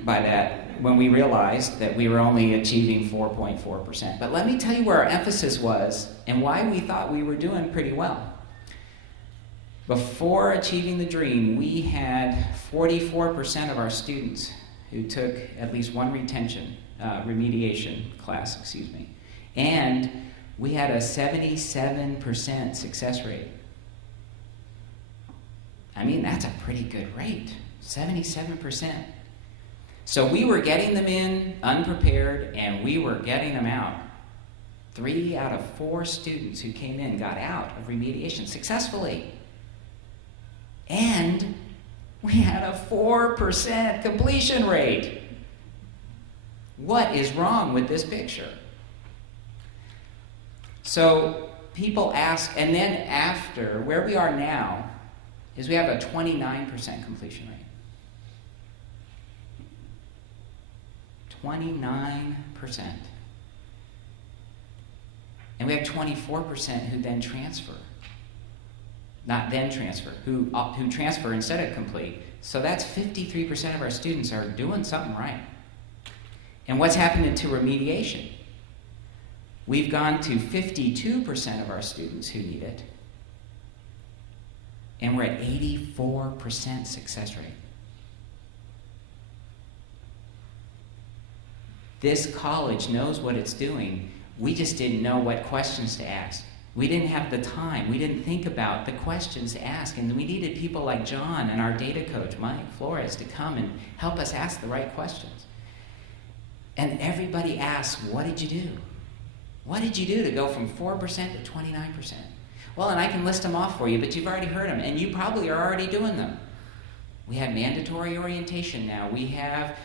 by that when we realized that we were only achieving 4.4%. But let me tell you where our emphasis was and why we thought we were doing pretty well. Before achieving the dream, we had 44% of our students who took at least one remediation class, and we had a 77% success rate. I mean, that's a pretty good rate, 77%. So we were getting them in unprepared, and we were getting them out. 3 out of 4 students who came in got out of remediation successfully. And we had a 4% completion rate. What is wrong with this picture? So people ask, and then after, where we are now is we have a 29% completion rate. 29%. And we have 24% who then transfer. Not then transfer, who transfer instead of complete. So that's 53% of our students are doing something right. And what's happening to remediation? We've gone to 52% of our students who need it. And we're at 84% success rate. This college knows what it's doing. We just didn't know what questions to ask. We didn't have the time. We didn't think about the questions to ask. And we needed people like John and our data coach, Mike Flores, to come and help us ask the right questions. And everybody asks, what did you do? What did you do to go from 4% to 29%? Well, and I can list them off for you, but you've already heard them, and you probably are already doing them. We have mandatory orientation now. We have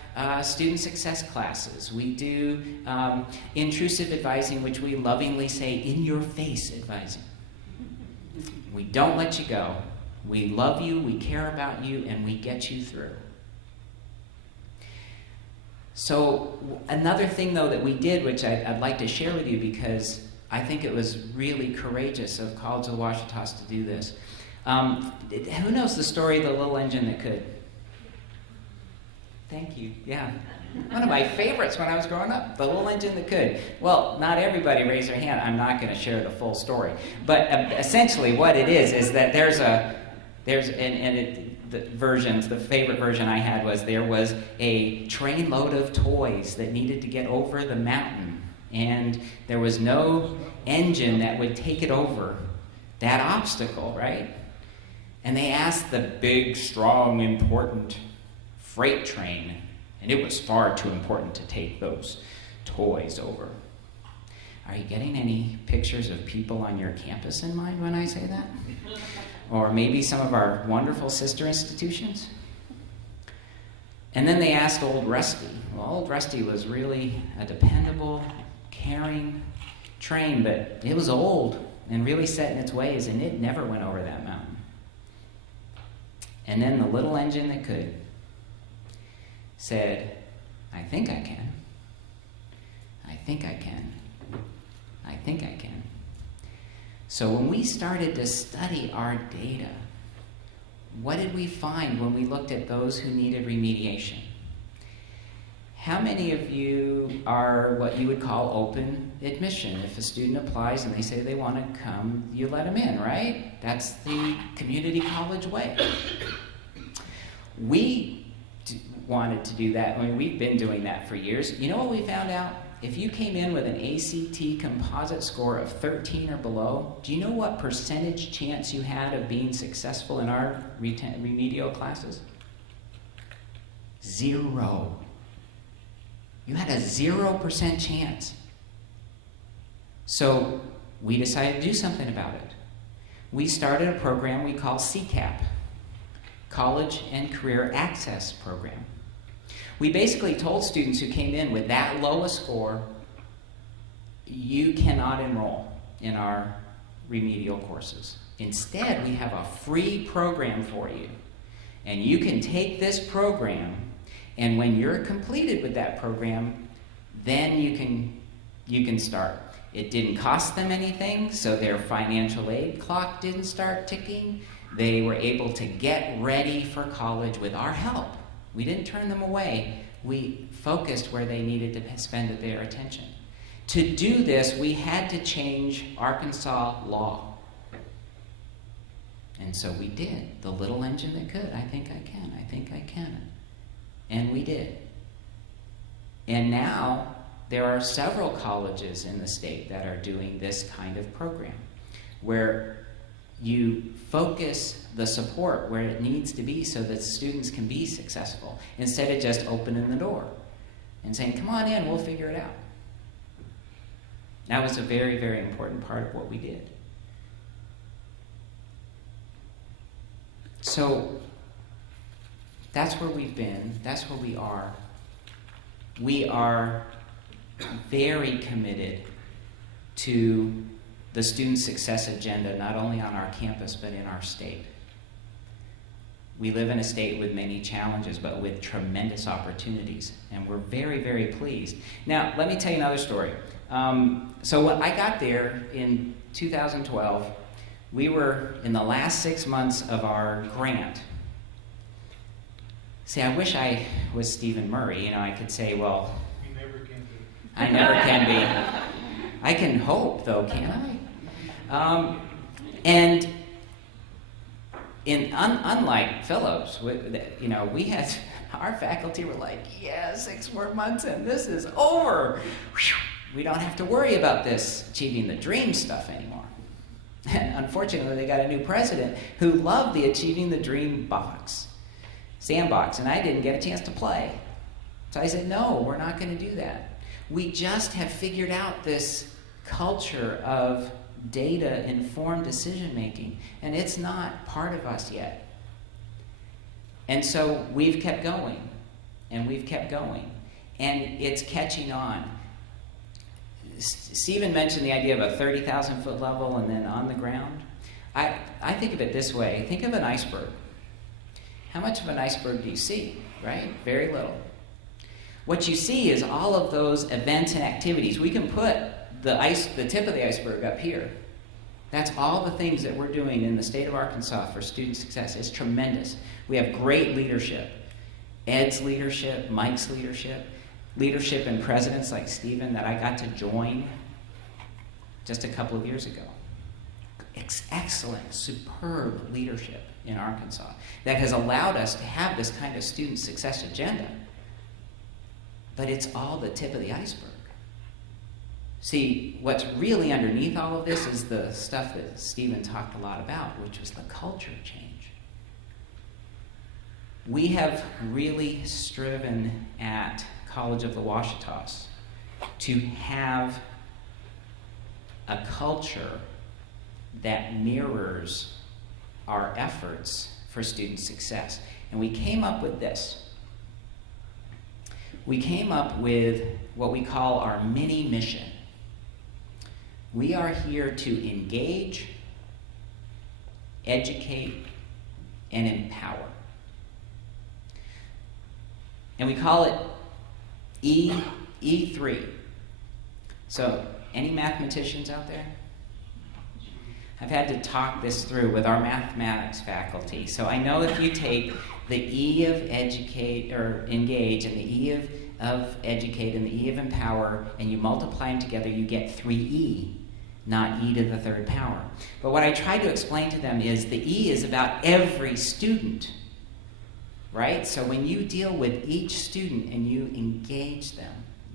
student success classes. We do intrusive advising, which we lovingly say, in-your-face advising. We don't let you go. We love you, we care about you, and we get you through. So another thing, though, that we did, which I'd like to share with you because I think it was really courageous of College of the Ouachitas to do this. Who knows the story of the little engine that could? Thank you, yeah. One of my favorites when I was growing up, the little engine that could. Well, not everybody raised their hand. I'm not going to share the full story. But essentially what it is that the favorite version I had was there was a trainload of toys that needed to get over the mountain, and there was no engine that would take it over that obstacle, right? And they asked the big, strong, important freight train, and it was far too important to take those toys over. Are you getting any pictures of people on your campus in mind when I say that? Or maybe some of our wonderful sister institutions? And then they asked Old Rusty. Well, Old Rusty was really a dependable, caring train, but it was old and really set in its ways, and it never went over that mountain. And then the little engine that could said, I think I can. I think I can. I think I can. So when we started to study our data, what did we find when we looked at those who needed remediation? How many of you are what you would call open admission? If a student applies and they say they want to come, you let them in, right? That's the community college way. We wanted to do that. I mean, we've been doing that for years. You know what we found out? If you came in with an ACT composite score of 13 or below, do you know what percentage chance you had of being successful in our remedial classes? 0. You had a 0% chance. So we decided to do something about it. We started a program we call CCAP, College and Career Access Program. We basically told students who came in with that low a score, you cannot enroll in our remedial courses. Instead, we have a free program for you. And you can take this program, and when you're completed with that program, then you can start. It didn't cost them anything, so their financial aid clock didn't start ticking. They were able to get ready for college with our help. We didn't turn them away. We focused where they needed to spend their attention. To do this, we had to change Arkansas law. And so we did. The little engine that could. I think I can. I think I can. And we did. And now there are several colleges in the state that are doing this kind of program, where you focus the support where it needs to be so that students can be successful, instead of just opening the door and saying, come on in, we'll figure it out. That was a very, very important part of what we did. So that's where we've been. That's where we are. We are very committed to the student success agenda, not only on our campus, but in our state. We live in a state with many challenges, but with tremendous opportunities, and we're very, very pleased. Now, let me tell you another story. So when I got there in 2012, we were in the last 6 months of our grant. See, I wish I was Stephen Murray. You know, I could say, well, You never can do. I never can be. I can hope, though, can't I? And unlike Phillips, we had, our faculty were like, yeah, 6 more months and this is over. We don't have to worry about this achieving the dream stuff anymore. And unfortunately, they got a new president who loved the achieving the dream sandbox, and I didn't get a chance to play. So I said, no, we're not going to do that. We just have figured out this culture of data-informed decision-making, and it's not part of us yet. And so we've kept going, and we've kept going, and it's catching on. Stephen mentioned the idea of a 30,000-foot level and then on the ground. I think of it this way. Think of an iceberg. How much of an iceberg do you see, right? Very little. What you see is all of those events and activities. We can put the tip of the iceberg up here. That's all the things that we're doing in the state of Arkansas for student success. It's tremendous. We have great leadership. Ed's leadership, Mike's leadership in presidents like Stephen that I got to join just a couple of years ago. excellent, superb leadership in Arkansas that has allowed us to have this kind of student success agenda. But it's all the tip of the iceberg. See, what's really underneath all of this is the stuff that Stephen talked a lot about, which was the culture change. We have really striven at College of the Washitas to have a culture that mirrors our efforts for student success. And we came up with this. We came up with what we call our mini mission. We are here to engage, educate, and empower. And we call it E3. So, any mathematicians out there? I've had to talk this through with our mathematics faculty. So I know if you take the E of educate or engage and the E of educate and the E of empower and you multiply them together, you get 3E, not E to the third power. But what I try to explain to them is the E is about every student, right? So when you deal with each student and you engage them,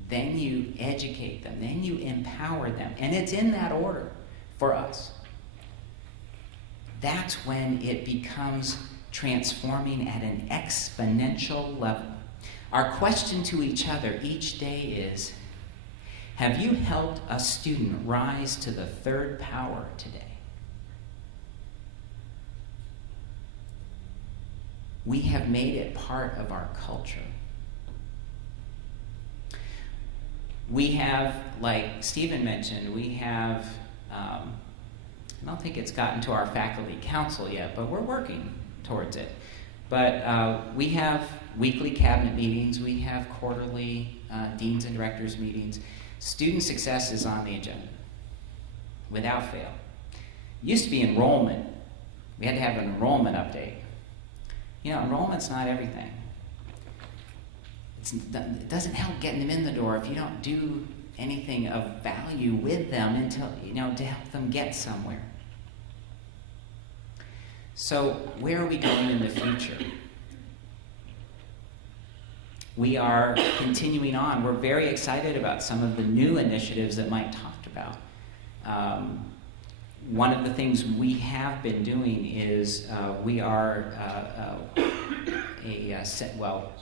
then you educate them, then you empower them, and it's in that order for us. That's when it becomes transforming at an exponential level. Our question to each other each day is, have you helped a student rise to the third power today? We have made it part of our culture. We have, like Stephen mentioned, we have, I don't think it's gotten to our faculty council yet, but we're working towards it. But we have weekly cabinet meetings, we have quarterly deans and directors meetings. Student success is on the agenda, without fail. It used to be enrollment. We had to have an enrollment update. You know, enrollment's not everything. It doesn't help getting them in the door if you don't do anything of value with them until, to help them get somewhere. So where are we going in the future? We are continuing on. We're very excited about some of the new initiatives that Mike talked about. One of the things we have been doing is we are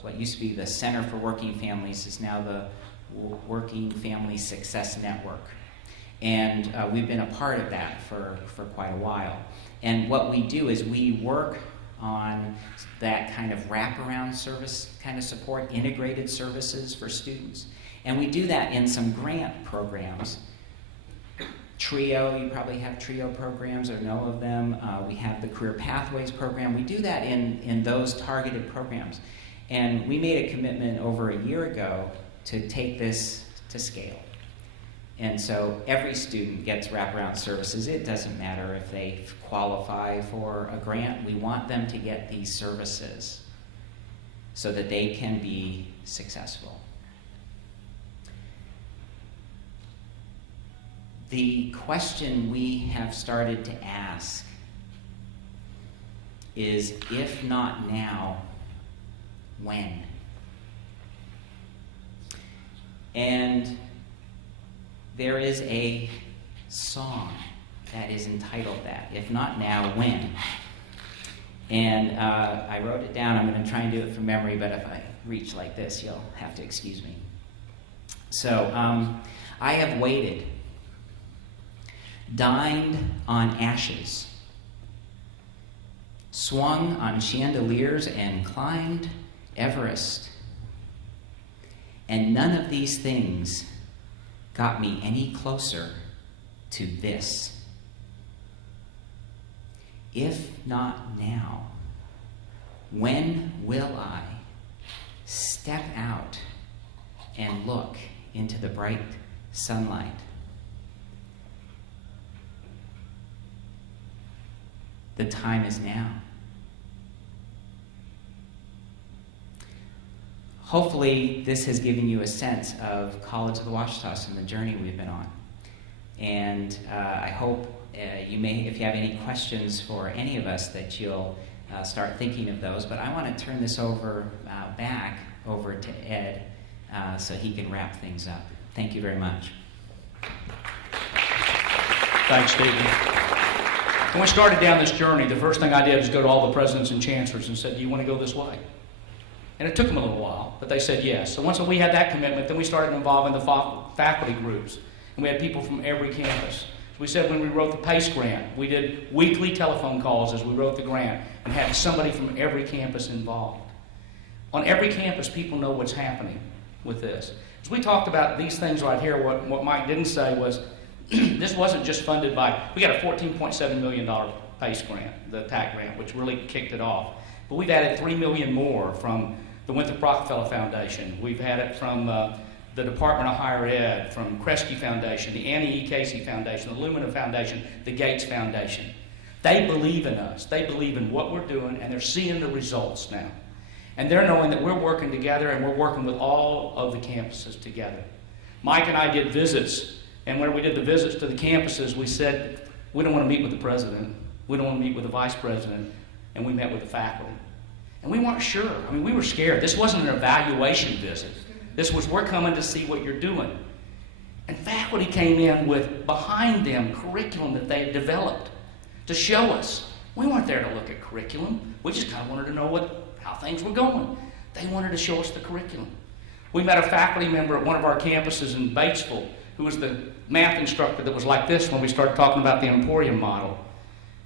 what used to be the Center for Working Families is now the Working Family Success Network. And we've been a part of that for quite a while. And what we do is we work on that kind of wraparound service kind of support, integrated services for students. And we do that in some grant programs. TRIO, you probably have TRIO programs or know of them. We have the Career Pathways program. We do that in those targeted programs. And we made a commitment over a year ago to take this to scale. And so every student gets wraparound services. It doesn't matter if they qualify for a grant. We want them to get these services so that they can be successful. The question we have started to ask is, if not now, when? And there is a song that is entitled that, If Not Now, When? And I wrote it down. I'm going to try and do it from memory, but if I reach like this, you'll have to excuse me. So, I have waited, dined on ashes, swung on chandeliers and climbed Everest. And none of these things got me any closer to this. If not now, when will I step out and look into the bright sunlight? The time is now. Hopefully, this has given you a sense of College of the Washitas and the journey we've been on. And I hope if you have any questions for any of us, that you'll start thinking of those. But I want to turn this back over to Ed so he can wrap things up. Thank you very much. Thanks, Stephen. When we started down this journey, the first thing I did was go to all the presidents and chancellors and said, do you want to go this way? And it took them a little while, but they said yes. So once we had that commitment, then we started involving the faculty groups. And we had people from every campus. So we said when we wrote the PACE grant, we did weekly telephone calls as we wrote the grant and had somebody from every campus involved. On every campus, people know what's happening with this. As we talked about these things right here, what Mike didn't say was, this wasn't just funded by, we got a $14.7 million PACE grant, the TAC grant, which really kicked it off. But we've added $3 million more from the Winthrop Rockefeller Foundation. We've had it from the Department of Higher Ed, from Kresge Foundation, the Annie E. Casey Foundation, the Lumina Foundation, the Gates Foundation. They believe in us. They believe in what we're doing, and they're seeing the results now. And they're knowing that we're working together, and we're working with all of the campuses together. Mike and I did visits, and when we did the visits to the campuses, we said, we don't want to meet with the president, we don't want to meet with the vice president, and we met with the faculty. And we weren't sure. I mean, we were scared. This wasn't an evaluation visit. This was, we're coming to see what you're doing. And faculty came in with, behind them, curriculum that they had developed to show us. We weren't there to look at curriculum. We just kind of wanted to know how things were going. They wanted to show us the curriculum. We met a faculty member at one of our campuses in Batesville who was the math instructor that was like this when we started talking about the Emporium model.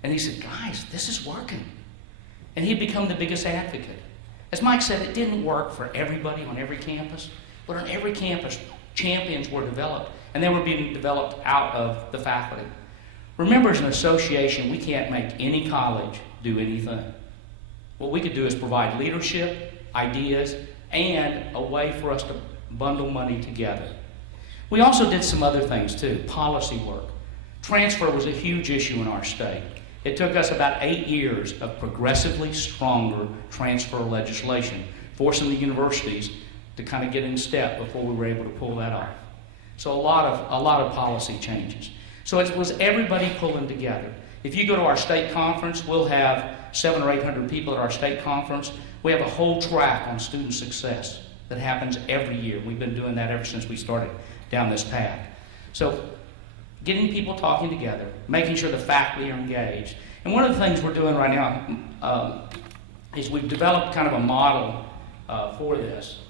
And he said, guys, this is working. And he'd become the biggest advocate. As Mike said, it didn't work for everybody on every campus, but on every campus, champions were developed, and they were being developed out of the faculty. Remember, as an association, we can't make any college do anything. What we could do is provide leadership, ideas, and a way for us to bundle money together. We also did some other things too, policy work. Transfer was a huge issue in our state. It took us about 8 years of progressively stronger transfer legislation, forcing the universities to kind of get in step before we were able to pull that off. So a lot of policy changes. So it was everybody pulling together. If you go to our state conference, we'll have 700 or 800 people at our state conference. We have a whole track on student success that happens every year. We've been doing that ever since we started down this path. So getting people talking together, making sure the faculty are engaged. And one of the things we're doing right now is we've developed kind of a model for this.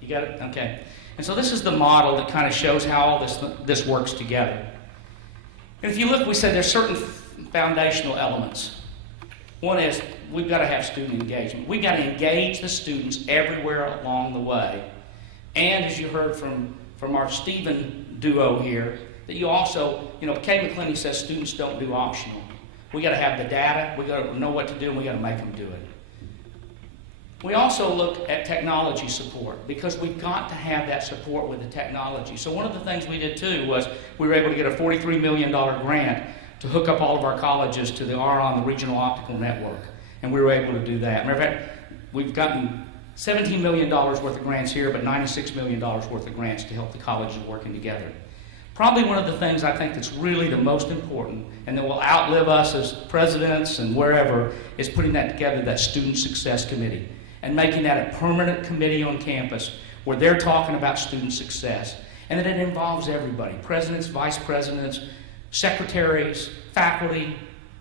You got it? Okay. And so this is the model that kind of shows how all this works together. And if you look, we said there's certain foundational elements. One is we've got to have student engagement. We've got to engage the students everywhere along the way. And as you heard from our Stephen duo here, that you also, Kay McClinney says students don't do optional. We got to have the data, we got to know what to do, and we got to make them do it. We also look at technology support because we've got to have that support with the technology. So one of the things we did too was we were able to get a $43 million grant to hook up all of our colleges to the RON, the Regional Optical Network, and we were able to do that. Matter of fact, we've gotten $17 million worth of grants here, but $96 million worth of grants to help the colleges working together. Probably one of the things I think that's really the most important and that will outlive us as presidents and wherever is putting that together, that Student Success Committee, and making that a permanent committee on campus where they're talking about student success and that it involves everybody, presidents, vice presidents, secretaries, faculty,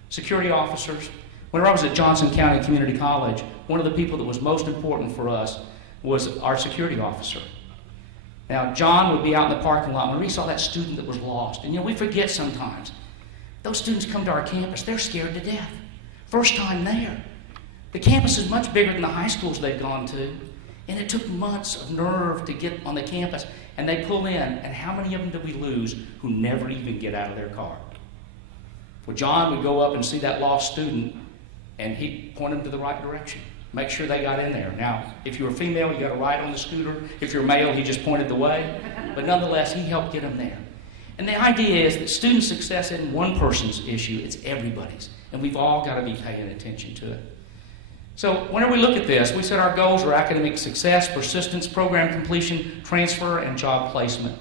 security officers. Whenever I was at Johnson County Community College, one of the people that was most important for us was our security officer. Now, John would be out in the parking lot when we saw that student that was lost. And we forget sometimes. Those students come to our campus, they're scared to death. First time there. The campus is much bigger than the high schools they've gone to. And it took months of nerve to get on the campus. And they pull in, and how many of them did we lose who never even get out of their car? Well, John would go up and see that lost student, and he'd point them to the right direction. Make sure they got in there. Now, if you were female, you got to ride on the scooter. If you're male, he just pointed the way. But nonetheless, he helped get them there. And the idea is that student success isn't one person's issue, it's everybody's. And we've all got to be paying attention to it. So whenever we look at this, we said our goals are academic success, persistence, program completion, transfer, and job placement.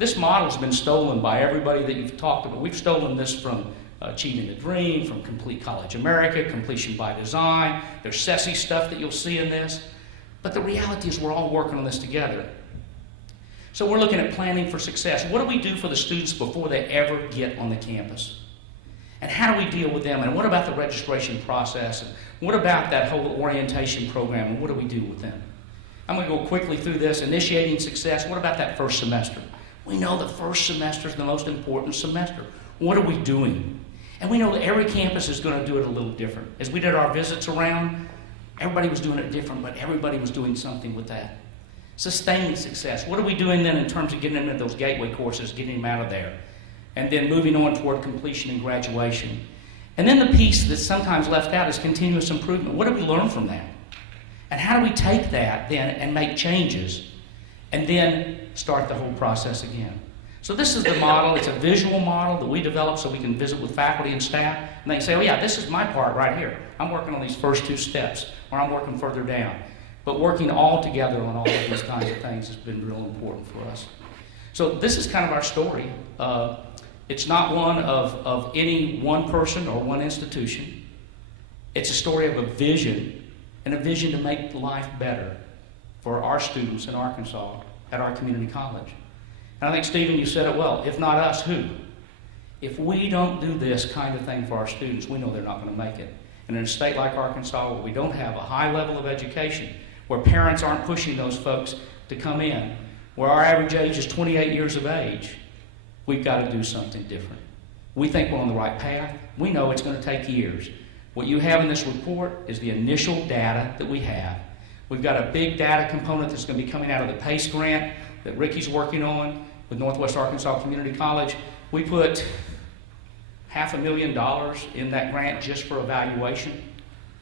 This model's been stolen by everybody that you've talked about. We've stolen this from Achieving the Dream, from Complete College America, Completion by Design. There's SESI stuff that you'll see in this. But the reality is we're all working on this together. So we're looking at planning for success. What do we do for the students before they ever get on the campus? And how do we deal with them? And what about the registration process? And what about that whole orientation program? And what do we do with them? I'm going to go quickly through this. Initiating success. What about that first semester? We know the first semester is the most important semester. What are we doing? And we know that every campus is going to do it a little different. As we did our visits around, everybody was doing it different, but everybody was doing something with that. Sustaining success. What are we doing then in terms of getting them into those gateway courses, getting them out of there? And then moving on toward completion and graduation. And then the piece that's sometimes left out is continuous improvement. What do we learn from that? And how do we take that then and make changes and then start the whole process again? So this is the model. It's a visual model that we developed so we can visit with faculty and staff. And they can say, oh yeah, this is my part right here. I'm working on these first 2 steps, or I'm working further down. But working all together on all of these kinds of things has been real important for us. So this is kind of our story. It's not one of any one person or one institution. It's a story of a vision, and a vision to make life better for our students in Arkansas at our community college. And I think, Stephen, you said it well. If not us, who? If we don't do this kind of thing for our students, we know they're not going to make it. And in a state like Arkansas, where we don't have a high level of education, where parents aren't pushing those folks to come in, where our average age is 28 years of age, we've got to do something different. We think we're on the right path. We know it's going to take years. What you have in this report is the initial data that we have. We've got a big data component that's going to be coming out of the PACE grant that Ricky's working on with Northwest Arkansas Community College. We put $500,000 in that grant just for evaluation.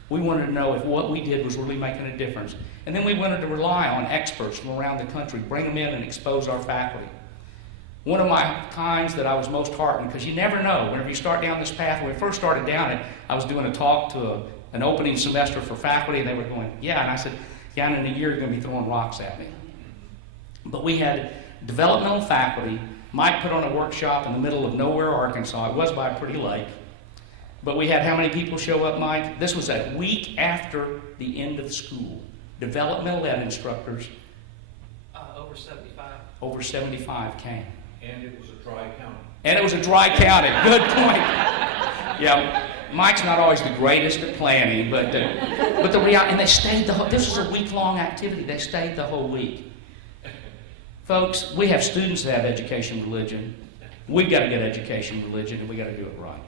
We wanted to know if what we did was really making a difference. And then we wanted to rely on experts from around the country, bring them in and expose our faculty. One of my times that I was most heartened, because you never know, whenever you start down this path, when we first started down it, I was doing a talk to an opening semester for faculty, and they were going, yeah, and I said, yeah, and in a year you're going to be throwing rocks at me. But we had developmental faculty. Mike put on a workshop in the middle of nowhere, Arkansas. It was by a pretty lake. But we had how many people show up, Mike? This was a week after the end of school. Developmental ed instructors. Over 75. Over 75 came. And it was a dry county. And it was a dry county. Good point. Yeah, Mike's not always the greatest at planning, but the reality, and they stayed the whole, this was a week-long activity. They stayed the whole week. Folks, we have students that have education religion. We've got to get education religion, and we've got to do it right.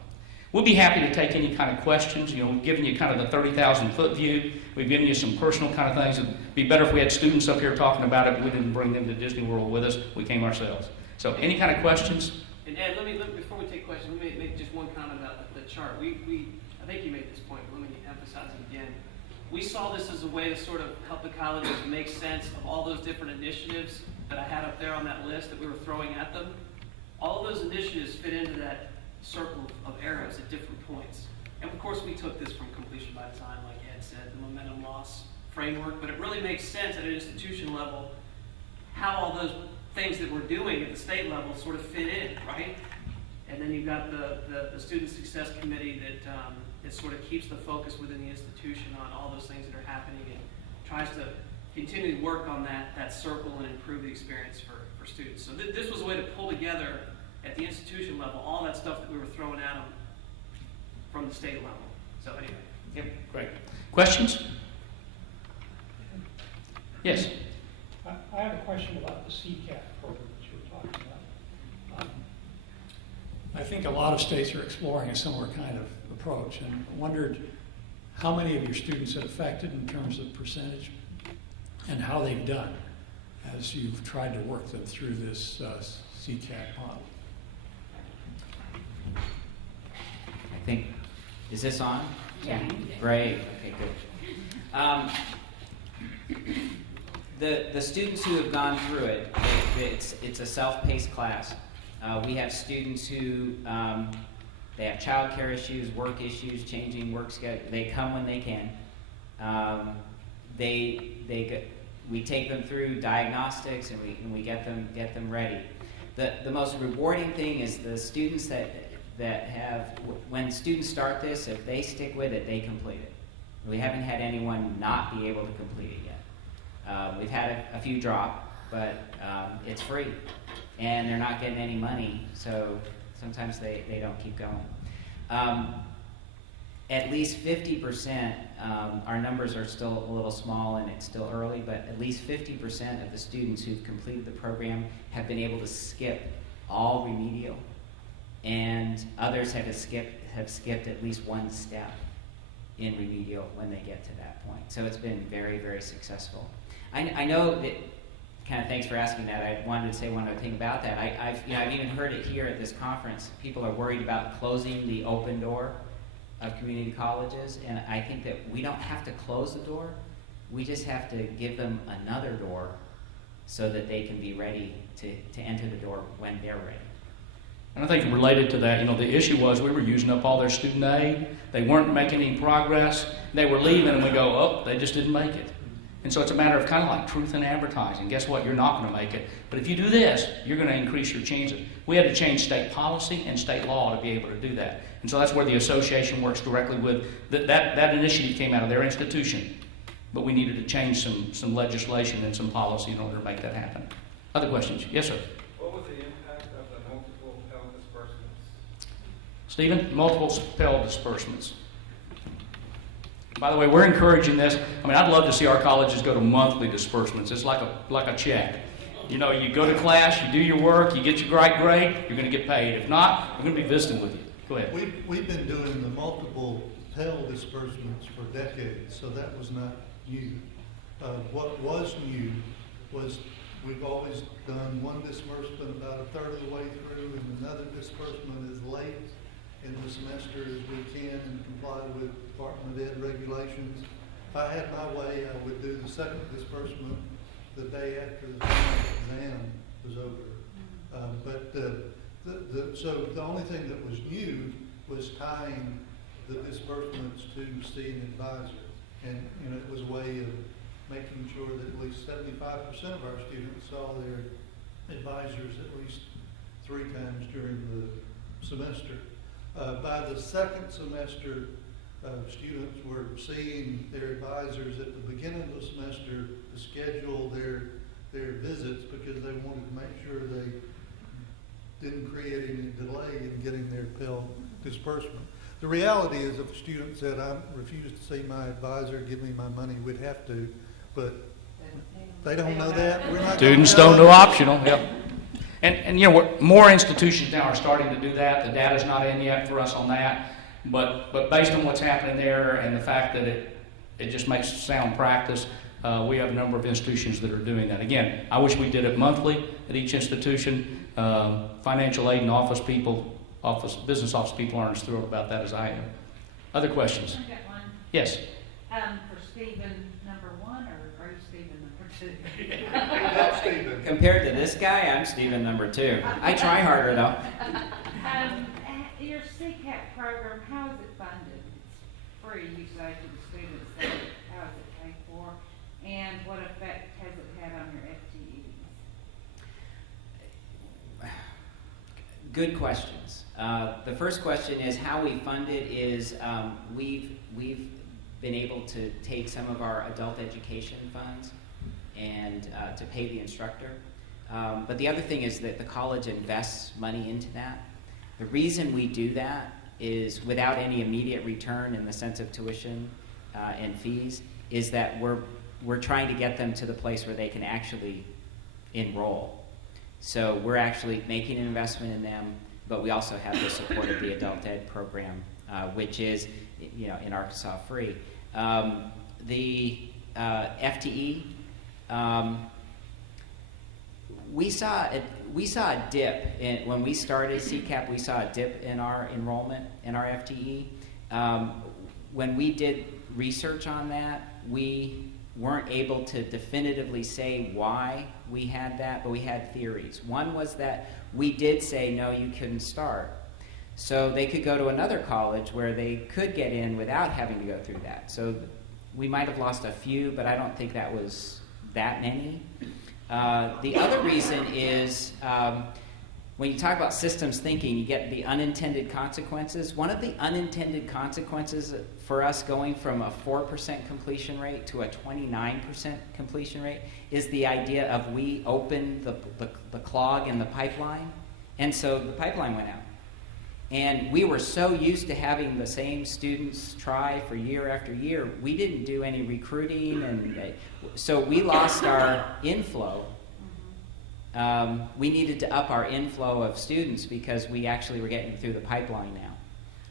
We'll be happy to take any kind of questions. You know, we've given you kind of the 30,000-foot view. We've given you some personal kind of things. It'd be better if we had students up here talking about it, but we didn't bring them to Disney World with us. We came ourselves. So any kind of questions? And Ed, let me before we take questions, let me make just one comment about the chart. I think you made this point, but let me emphasize it again. We saw this as a way to sort of help the colleges make sense of all those different initiatives that I had up there on that list that we were throwing at them. All of those initiatives fit into that circle of arrows at different points. And of course we took this from Completion by Design, like Ed said, the momentum loss framework, but it really makes sense at an institution level how all those things that we're doing at the state level sort of fit in, right? And then you've got the Student Success Committee that sort of keeps the focus within the institution on all those things that are happening and tries to continue to work on that circle and improve the experience for students. So this was a way to pull together at the institution level all that stuff that we were throwing at them from the state level. So anyway. Yep, great. Questions? Yes. I have a question about the CCAT program that you were talking about. I think a lot of states are exploring a similar kind of approach, and wondered how many of your students it affected in terms of percentage and how they've done as you've tried to work them through this CCAT model. I think, is this on? Yeah. Great, okay, good. The students who have gone through it, it's a self-paced class. We have students who, they have childcare issues, work issues, changing work schedule. They come when they can. We take them through diagnostics and we get them ready. The most rewarding thing is the students that have, when students start this, if they stick with it, they complete it. We haven't had anyone not be able to complete it yet. We've had a few drop, but it's free, and they're not getting any money, so sometimes they don't keep going. At least 50%, our numbers are still a little small and it's still early, but at least 50% of the students who've completed the program have been able to skip all remedial, and others have skipped at least one step in remedial when they get to that point. So it's been very, very successful. I know that, kind of thanks for asking that. I wanted to say one other thing about that. I've even heard it here at this conference. People are worried about closing the open door of community colleges, and I think that we don't have to close the door. We just have to give them another door so that they can be ready to enter the door when they're ready. And I think related to that, the issue was we were using up all their student aid. They weren't making any progress. They were leaving, and we go, oh, they just didn't make it. And so it's a matter of kind of like truth in advertising. Guess what? You're not going to make it. But if you do this, you're going to increase your chances. We had to change state policy and state law to be able to do that. And so that's where the association works directly with that initiative came out of their institution. But we needed to change some legislation and some policy in order to make that happen. Other questions? Yes, sir. What was the impact of the multiple Pell disbursements? Stephen, multiple Pell disbursements. By the way, we're encouraging this. I'd love to see our colleges go to monthly disbursements. It's like a check. You go to class, you do your work, you get your great grade, you're going to get paid. If not, we're going to be visiting with you. Go ahead. We've been doing the multiple Pell disbursements for decades, so that was not new. What was new was we've always done one disbursement about a third of the way through, and another disbursement is late in the semester as we can and comply with Department of Ed regulations. If I had my way, I would do the second disbursement the day after the final exam was over. So the only thing that was new was tying the disbursements to see an advisor. And it was a way of making sure that at least 75% of our students saw their advisors at least 3 times during the semester. By the second semester, students were seeing their advisors at the beginning of the semester to schedule their visits because they wanted to make sure they didn't create any delay in getting their Pell disbursement. The reality is if a student said, I refuse to see my advisor, give me my money, we'd have to, but they don't know that. We're not Students don't know optional. Yep. And more institutions now are starting to do that. The data's not in yet for us on that. But based on what's happening there and the fact that it just makes sound practice, we have a number of institutions that are doing that. Again, I wish we did it monthly at each institution. Financial aid and business office people aren't as thrilled about that as I am. Other questions? I've got one. Yes. For Stephen number 1, or are you Stephen number 2? That's Stephen. Compared to this guy, I'm Stephen number 2. I try harder though. Your CCAP program, how is it funded? It's free, you say, to the students. So how is it paid for? And what effect has it had on your FTEs? Good questions. The first question is how we fund it is we've been able to take some of our adult education funds and to pay the instructor. But the other thing is that the college invests money into that. The reason we do that is without any immediate return in the sense of tuition and fees is that we're trying to get them to the place where they can actually enroll. So we're actually making an investment in them, but we also have the support of the adult ed program, which is, in Arkansas free. The FTE, we saw a dip when we started CCAP. We saw a dip in our enrollment in our FTE. When we did research on that, we weren't able to definitively say why we had that, but we had theories. One was that we did say, no, you couldn't start. So they could go to another college where they could get in without having to go through that. So we might have lost a few, but I don't think that was that many. The other reason is when you talk about systems thinking, you get the unintended consequences. One of the unintended consequences for us going from a 4% completion rate to a 29% completion rate is the idea of we opened the clog in the pipeline, and so the pipeline went out. And we were so used to having the same students try for year after year, we didn't do any recruiting, and so we lost our inflow. We needed to up our inflow of students because we actually were getting through the pipeline now.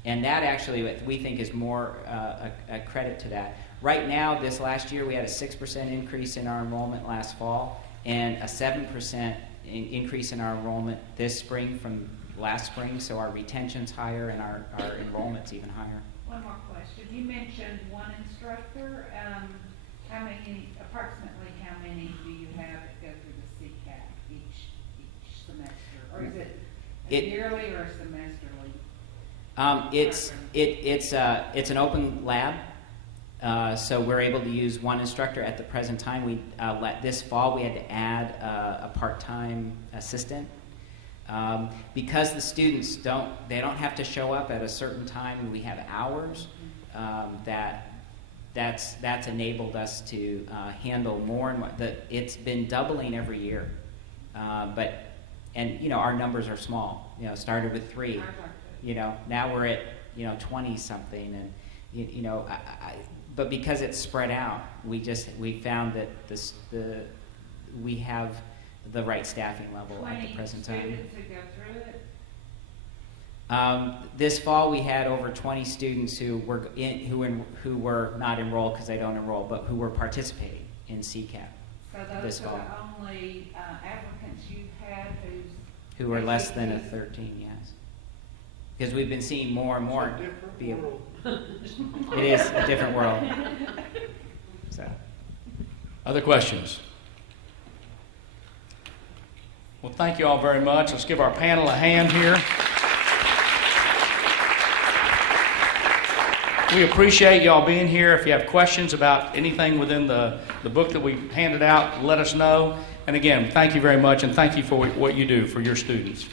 And that actually, we think, is more a credit to that. Right now, this last year, we had a 6% increase in our enrollment last fall, and a 7% increase in our enrollment this spring from last spring, so our retention's higher and our enrollment's even higher. One more question. You mentioned one instructor. Approximately how many do you have that go through the CCAP each semester? Or is it yearly or semesterly? It's an open lab, so we're able to use one instructor at the present time. This fall we had to add a part-time assistant. Because the students don't have to show up at a certain time. We have hours that's enabled us to handle more and more. It's been doubling every year, and our numbers are small. Started with 3. Now we're at 20 something, and but because it's spread out, we found that we have the right staffing level at the present time. 20 students who go through it? This fall, we had over 20 students who were not enrolled because they don't enroll, but who were participating in CCAP. So those this fall. are the only applicants you've had Who are less than a 13, yes. Because we've been seeing more and more. It's a different world. It is a different world. So. Other questions? Well, thank you all very much. Let's give our panel a hand here. We appreciate y'all being here. If you have questions about anything within the book that we handed out, let us know. And again, thank you very much, and thank you for what you do for your students.